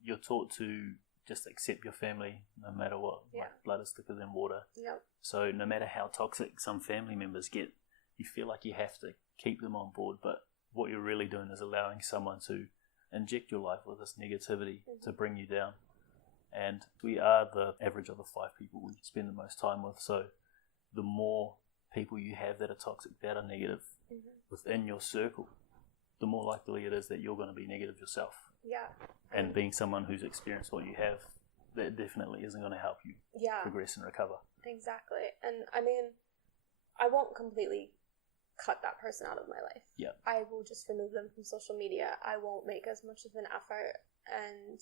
you're taught to just accept your family no matter what. Yeah. Like blood is thicker than water. Yep. So no matter how toxic some family members get, you feel like you have to keep them on board. But what you're really doing is allowing someone to inject your life with this negativity to bring you down. And we are the average of the 5 people we spend the most time with. So the more people you have that are toxic, that are negative within your circle, the more likely it is that you're going to be negative yourself. Yeah. And being someone who's experienced what you have, that definitely isn't going to help you progress and recover. Exactly. And I mean, I won't completely cut that person out of my life. Yeah. I will just remove them from social media. I won't make as much of an effort. And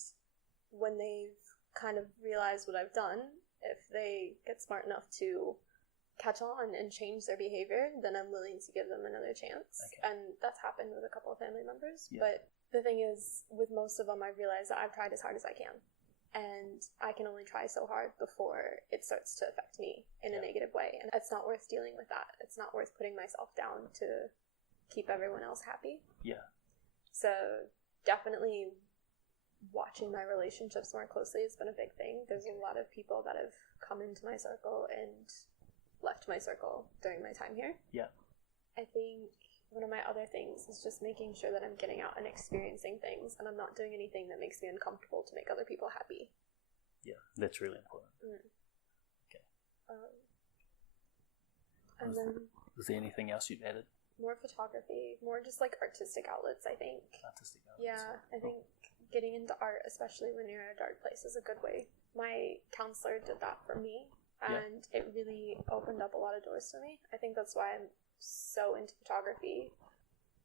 when they've kind of realized what I've done, if they get smart enough to catch on and change their behavior, then I'm willing to give them another chance. Okay. And that's happened with a couple of family members. Yeah. But the thing is, with most of them, I've realized that I've tried as hard as I can. And I can only try so hard before it starts to affect me in a negative way. And it's not worth dealing with that. It's not worth putting myself down to keep everyone else happy. Yeah. So definitely watching my relationships more closely has been a big thing. There's a lot of people that have come into my circle and left my circle during my time here. Yeah. I think one of my other things is just making sure that I'm getting out and experiencing things, and I'm not doing anything that makes me uncomfortable to make other people happy. Yeah, that's really important. Okay. And then was there anything else you've added? More photography, more just like artistic outlets, I think. Artistic outlets. Yeah, I think getting into art, especially when you're in a dark place, is a good way. My counselor did that for me, and it really opened up a lot of doors for me. I think that's why I'm so into photography.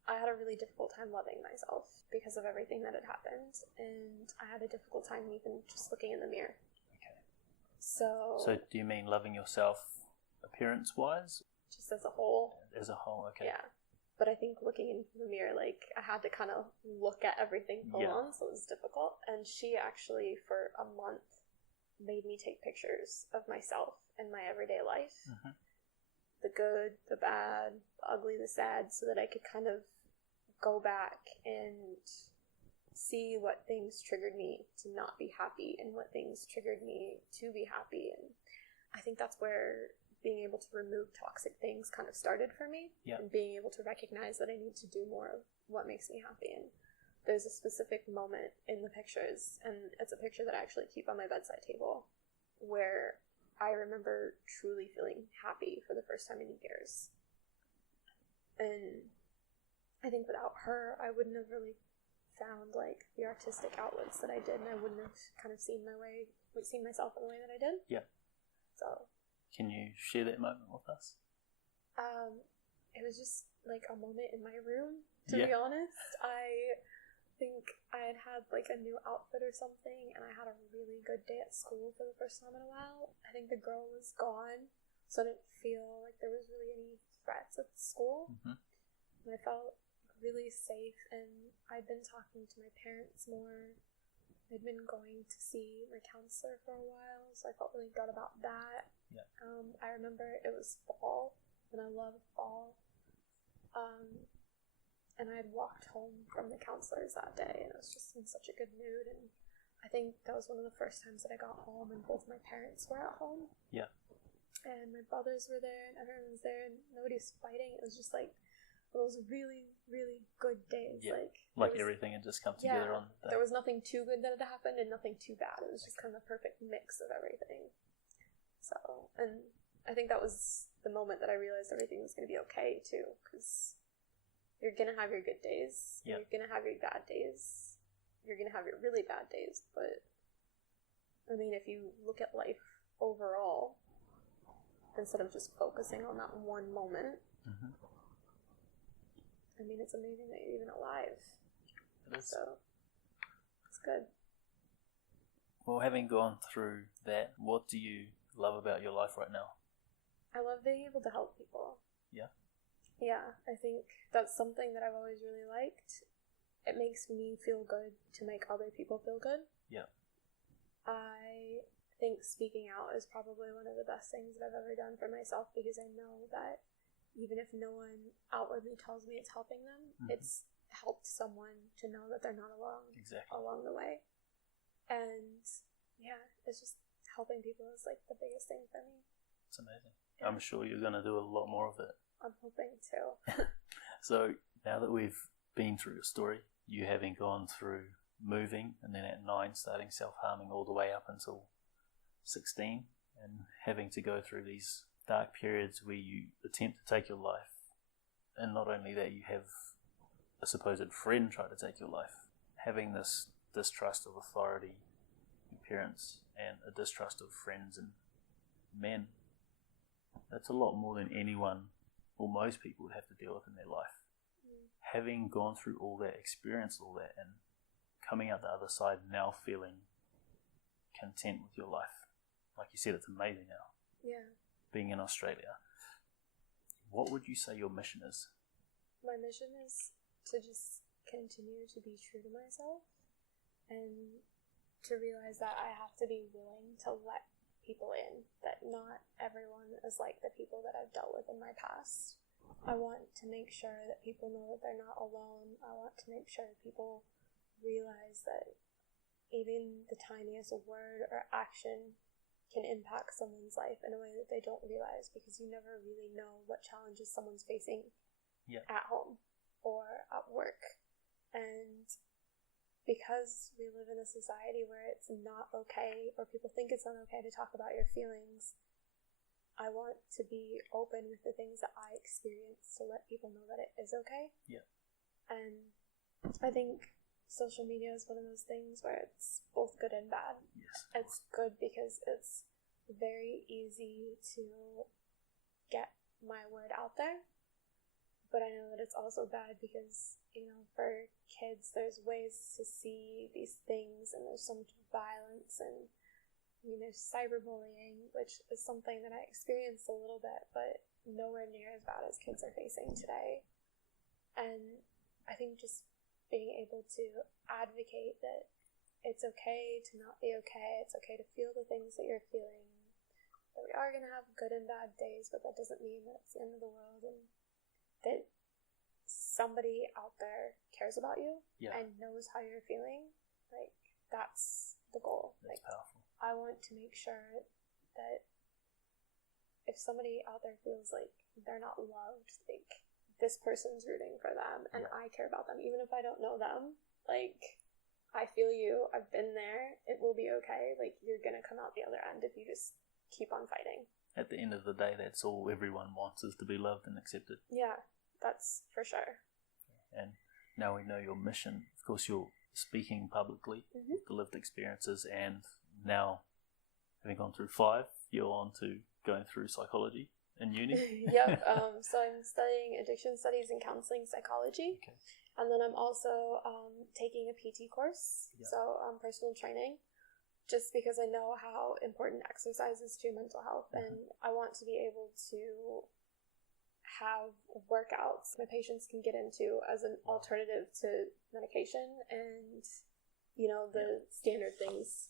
I had a really difficult time loving myself because of everything that had happened, and I had a difficult time even just looking in the mirror. Okay. So do you mean loving yourself appearance-wise? Just as a whole. As a whole, okay. Yeah. But I think looking into the mirror, like, I had to kind of look at everything full on, so it was difficult. And she actually, for a month, made me take pictures of myself in my everyday life. The good, the bad, the ugly, the sad, so that I could kind of go back and see what things triggered me to not be happy and what things triggered me to be happy. And I think that's where being able to remove toxic things kind of started for me. And being able to recognize that I need to do more of what makes me happy. And there's a specific moment in the pictures, and it's a picture that I actually keep on my bedside table, where I remember truly feeling happy for the first time in years. And I think without her, I wouldn't have really found like the artistic outlets that I did, and I wouldn't have kind of seen myself in the way that I did. Yeah. So. Can you share that moment with us? It was just like a moment in my room, to be honest. I think I had like a new outfit or something, and I had a really good day at school for the first time in a while. I think the girl was gone, so I didn't feel like there was really any threats at school. And I felt really safe, and I'd been talking to my parents more. I'd been going to see my counselor for a while, so I felt really good about that. I remember it was fall, and I love fall. And I had walked home from the counselors that day, and I was just in such a good mood. And I think that was one of the first times that I got home, and both my parents were at home. And my brothers were there, and everyone was there, and nobody was fighting. It was just like those really, really good days. Yeah. Like everything had just come together on that. There was nothing too good that had happened and nothing too bad. It was just kind of the perfect mix of everything. So, and I think that was the moment that I realized everything was going to be okay too, because you're going to have your good days, you're going to have your bad days, you're going to have your really bad days, but I mean, if you look at life overall, instead of just focusing on that one moment, I mean, it's amazing that you're even alive. It is. So, it's good. Well, having gone through that, what do you love about your life right now? I love being able to help people. Yeah? Yeah, I think that's something that I've always really liked. It makes me feel good to make other people feel good. Yeah. I think speaking out is probably one of the best things that I've ever done for myself, because I know that even if no one outwardly tells me it's helping them, it's helped someone to know that they're not alone along the way. And yeah, it's just helping people is like the biggest thing for me. It's amazing. Yeah. I'm sure you're going to do a lot more of it. I'm hoping to. So now that we've been through your story, you having gone through moving and then at 9 starting self-harming all the way up until 16 and having to go through these dark periods where you attempt to take your life, and not only that, you have a supposed friend try to take your life, having this distrust of authority, your parents, and a distrust of friends and men, that's a lot more than anyone or most people would have to deal with in their life. Having gone through all that, experienced all that, and coming out the other side now feeling content with your life, like you said, it's amazing now. Yeah. Being in Australia, what would you say your mission is? My mission is to just continue to be true to myself and to realize that I have to be willing to let people in, that not everyone is like the people that I've dealt with in my past. I want to make sure that people know that they're not alone. I want to make sure people realize that even the tiniest word or action can impact someone's life in a way that they don't realize, because you never really know what challenges someone's facing at home or at work. And because we live in a society where it's not okay, or people think it's not okay to talk about your feelings, I want to be open with the things that I experience to let people know that it is okay. Yeah. And I think social media is one of those things where it's both good and bad. Yes. It's good because it's very easy to get my word out there, but I know that it's also bad because, you know, for kids there's ways to see these things, and there's so much violence and, you know, cyberbullying, which is something that I experienced a little bit, but nowhere near as bad as kids are facing today. And I think just being able to advocate that it's okay to not be okay, it's okay to feel the things that you're feeling, that we are going to have good and bad days, but that doesn't mean that it's the end of the world, and that somebody out there cares about you and knows how you're feeling. Like, that's the goal. That's like, powerful. I want to make sure that if somebody out there feels like they're not loved, like, this person's rooting for them, and I care about them, even if I don't know them. Like, I feel you, I've been there, it will be okay. Like, you're gonna come out the other end if you just keep on fighting. At the end of the day, that's all everyone wants, is to be loved and accepted. Yeah, that's for sure. And now we know your mission. Of course, you're speaking publicly, the lived experiences, and now, having gone through 5, you're on to going through psychology in uni. Yep. So I'm studying addiction studies and counseling psychology. Okay. And then I'm also taking a PT course, so personal training, just because I know how important exercise is to mental health, and I want to be able to have workouts my patients can get into as an alternative to medication and, you know, the standard things.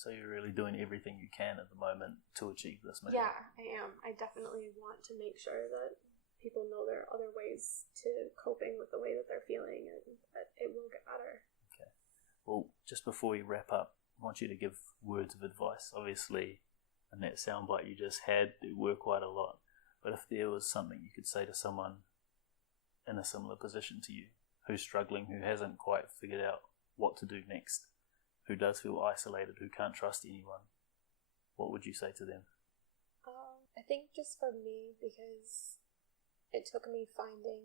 So you're really doing everything you can at the moment to achieve this mission. Yeah, I am. I definitely want to make sure that people know there are other ways to coping with the way that they're feeling, and that it will get better. Okay. Well, just before we wrap up, I want you to give words of advice. Obviously, in that soundbite you just had, there were quite a lot. But if there was something you could say to someone in a similar position to you, who's struggling, who hasn't quite figured out what to do next, who does feel isolated, who can't trust anyone, what would you say to them? I think just for me, because it took me finding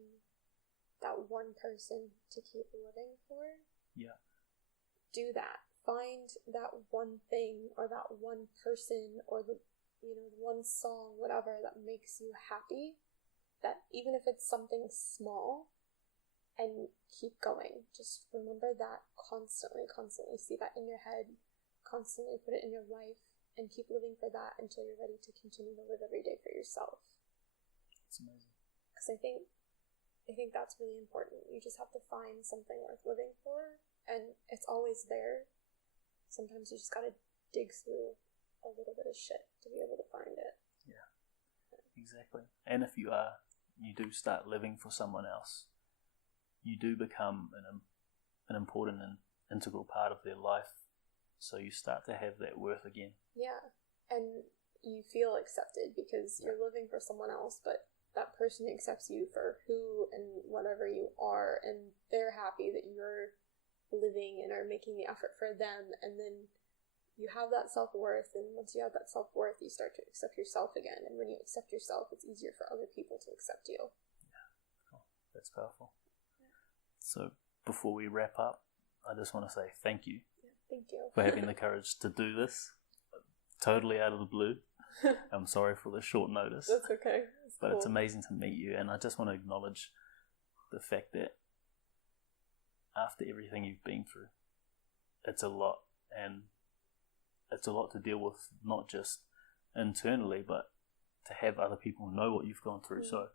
that one person to keep living for. Yeah. Do that. Find that one thing or that one person or the one song, whatever, that makes you happy. That even if it's something small, and keep going. Just remember that constantly see that in your head, constantly put it in your life, and keep living for that until you're ready to continue to live every day for yourself. That's amazing. Because I think that's really important. You just have to find something worth living for, and it's always there. Sometimes you just gotta dig through a little bit of shit to be able to find it. Yeah, exactly. And if you do start living for someone else, you do become an important and integral part of their life. So you start to have that worth again. Yeah, and you feel accepted because you're living for someone else, but that person accepts you for who and whatever you are, and they're happy that you're living and are making the effort for them, and then you have that self-worth, and once you have that self-worth, you start to accept yourself again, and when you accept yourself, it's easier for other people to accept you. Yeah, cool. That's powerful. So before we wrap up, I just want to say thank you. Yeah, thank you. For having the courage to do this. Totally out of the blue. I'm sorry for the short notice. That's okay. But cool. It's amazing to meet you, and I just want to acknowledge the fact that after everything you've been through, it's a lot, and it's a lot to deal with, not just internally, but to have other people know what you've gone through. So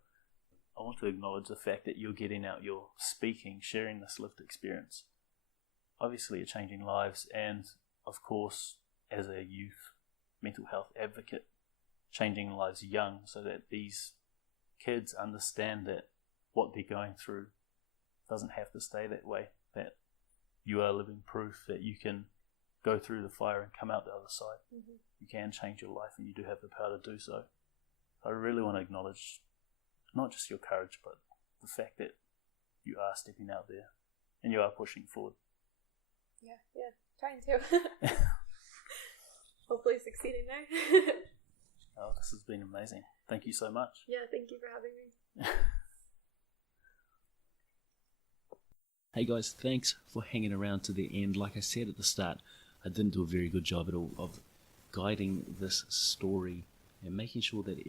I want to acknowledge the fact that you're getting out, you're speaking, sharing this lived experience. Obviously, you're changing lives, and of course, as a youth mental health advocate, changing lives young so that these kids understand that what they're going through doesn't have to stay that way, that you are living proof that you can go through the fire and come out the other side. Mm-hmm. You can change your life, and you do have the power to do so. I really want to acknowledge not just your courage, but the fact that you are stepping out there and you are pushing forward. Yeah, trying to. Hopefully succeeding there. Oh, this has been amazing. Thank you so much. Yeah, thank you for having me. Hey guys, thanks for hanging around to the end. Like I said at the start, I didn't do a very good job at all of guiding this story and making sure that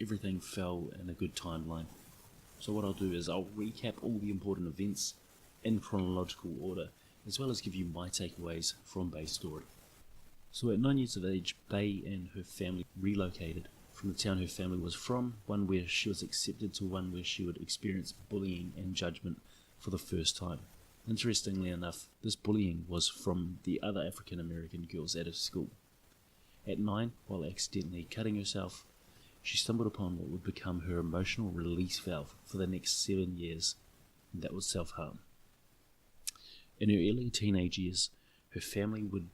everything fell in a good timeline. So what I'll do is I'll recap all the important events in chronological order, as well as give you my takeaways from Bay's story. So at 9 years of age, Bay and her family relocated from the town her family was from, one where she was accepted, to one where she would experience bullying and judgment for the first time. Interestingly enough, this bullying was from the other African American girls at her school. At 9, while accidentally cutting herself, she stumbled upon what would become her emotional release valve for the next 7 years, and that was self-harm. In her early teenage years, her family would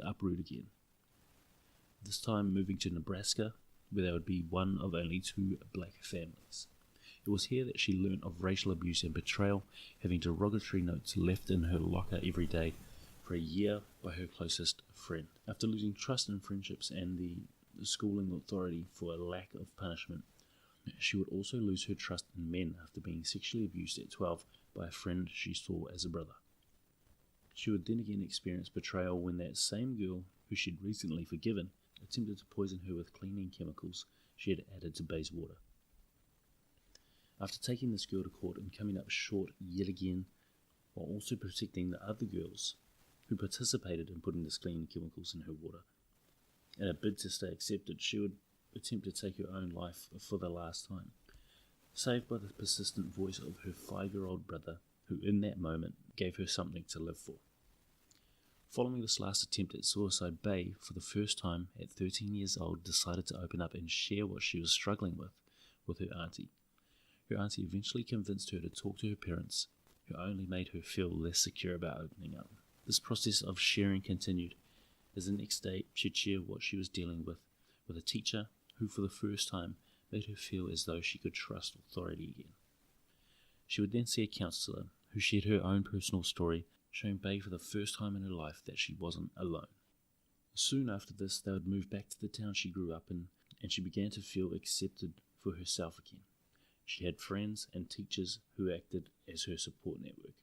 uproot again, this time moving to Nebraska, where there would be one of only 2 black families. It was here that she learnt of racial abuse and betrayal, having derogatory notes left in her locker every day for a year by her closest friend. After losing trust in friendships and the schooling authority for a lack of punishment, she would also lose her trust in men after being sexually abused at 12 by a friend she saw as a brother. She would then again experience betrayal when that same girl, who she'd recently forgiven, attempted to poison her with cleaning chemicals she had added to Bay's water. After taking this girl to court and coming up short yet again, while also protecting the other girls who participated in putting this cleaning chemicals in her water, in a bid to stay accepted, she would attempt to take her own life for the last time, saved by the persistent voice of her 5-year-old brother, who in that moment gave her something to live for. Following this last attempt at suicide, Bay, for the first time at 13 years old, decided to open up and share what she was struggling with her auntie. Her auntie eventually convinced her to talk to her parents, who only made her feel less secure about opening up. This process of sharing continued, as the next day she'd share what she was dealing with a teacher who for the first time made her feel as though she could trust authority again. She would then see a counsellor who shared her own personal story, showing Bay for the first time in her life that she wasn't alone. Soon after this, they would move back to the town she grew up in, and she began to feel accepted for herself again. She had friends and teachers who acted as her support network.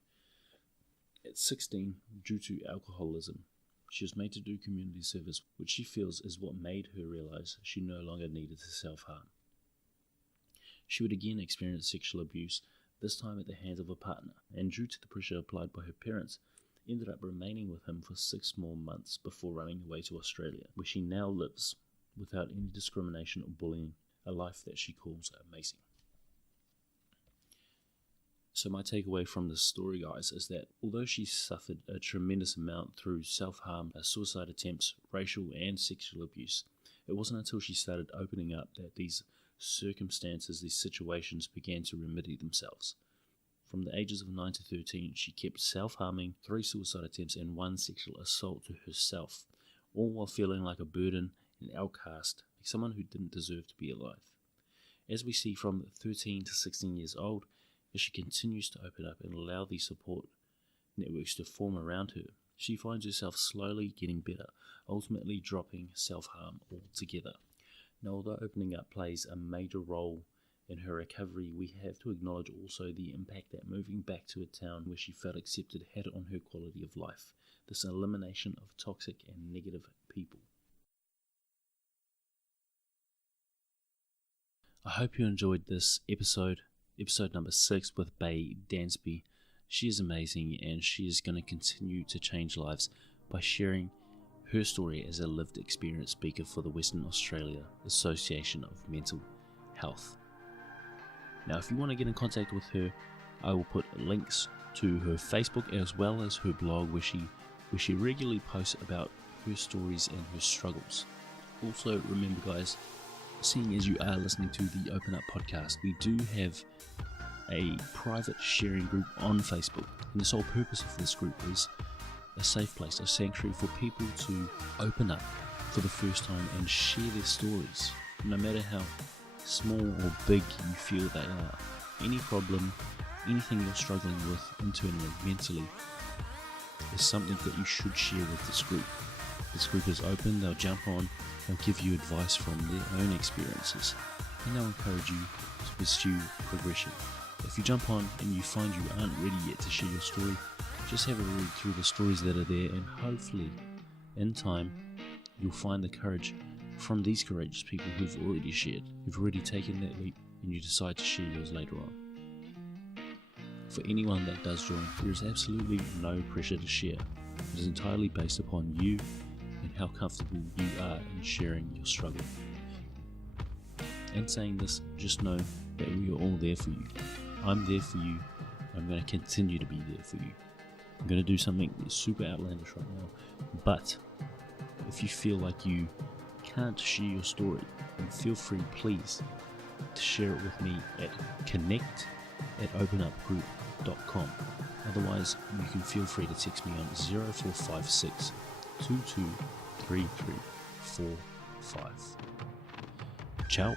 At 16, due to alcoholism, she was made to do community service, which she feels is what made her realize she no longer needed to self-harm. She would again experience sexual abuse, this time at the hands of a partner, and due to the pressure applied by her parents, ended up remaining with him for 6 more months before running away to Australia, where she now lives without any discrimination or bullying, a life that she calls amazing. So my takeaway from this story, guys, is that although she suffered a tremendous amount through self-harm, suicide attempts, racial and sexual abuse, it wasn't until she started opening up that these circumstances, these situations began to remedy themselves. From the ages of 9 to 13, she kept self-harming, 3 suicide attempts and 1 sexual assault to herself, all while feeling like a burden, an outcast, like someone who didn't deserve to be alive. As we see from 13 to 16 years old, as she continues to open up and allow these support networks to form around her, she finds herself slowly getting better, ultimately dropping self-harm altogether. Now, although opening up plays a major role in her recovery, we have to acknowledge also the impact that moving back to a town where she felt accepted had on her quality of life, this elimination of toxic and negative people. I hope you enjoyed this episode number 6 with Bay Dansby. She is amazing, and she is going to continue to change lives by sharing her story as a lived experience speaker for the Western Australia Association of Mental Health. Now, if you want to get in contact with her, I will put links to her Facebook as well as her blog where she regularly posts about her stories and her struggles. Also, remember guys, seeing as you are listening to the Open Up podcast, we do have a private sharing group on Facebook, and the sole purpose of this group is a safe place, a sanctuary for people to open up for the first time and share their stories, no matter how small or big you feel they are. Any problem, anything you're struggling with internally, mentally, is something that you should share with this group. This group is open, they'll jump on, they'll give you advice from their own experiences, and they'll encourage you to pursue progression. If you jump on and you find you aren't ready yet to share your story, just have a read through the stories that are there, and hopefully, in time, you'll find the courage from these courageous people who've already shared, who've already taken that leap, and you decide to share yours later on. For anyone that does join, there is absolutely no pressure to share. It is entirely based upon you and how comfortable you are in sharing your struggle. And saying this, just know that we are all there for you. I'm there for you. I'm going to continue to be there for you. I'm going to do something super outlandish right now, but if you feel like you can't share your story, then feel free, please, to share it with me at connect@openupgroup.com. Otherwise, you can feel free to text me on 0456 223345. Ciao.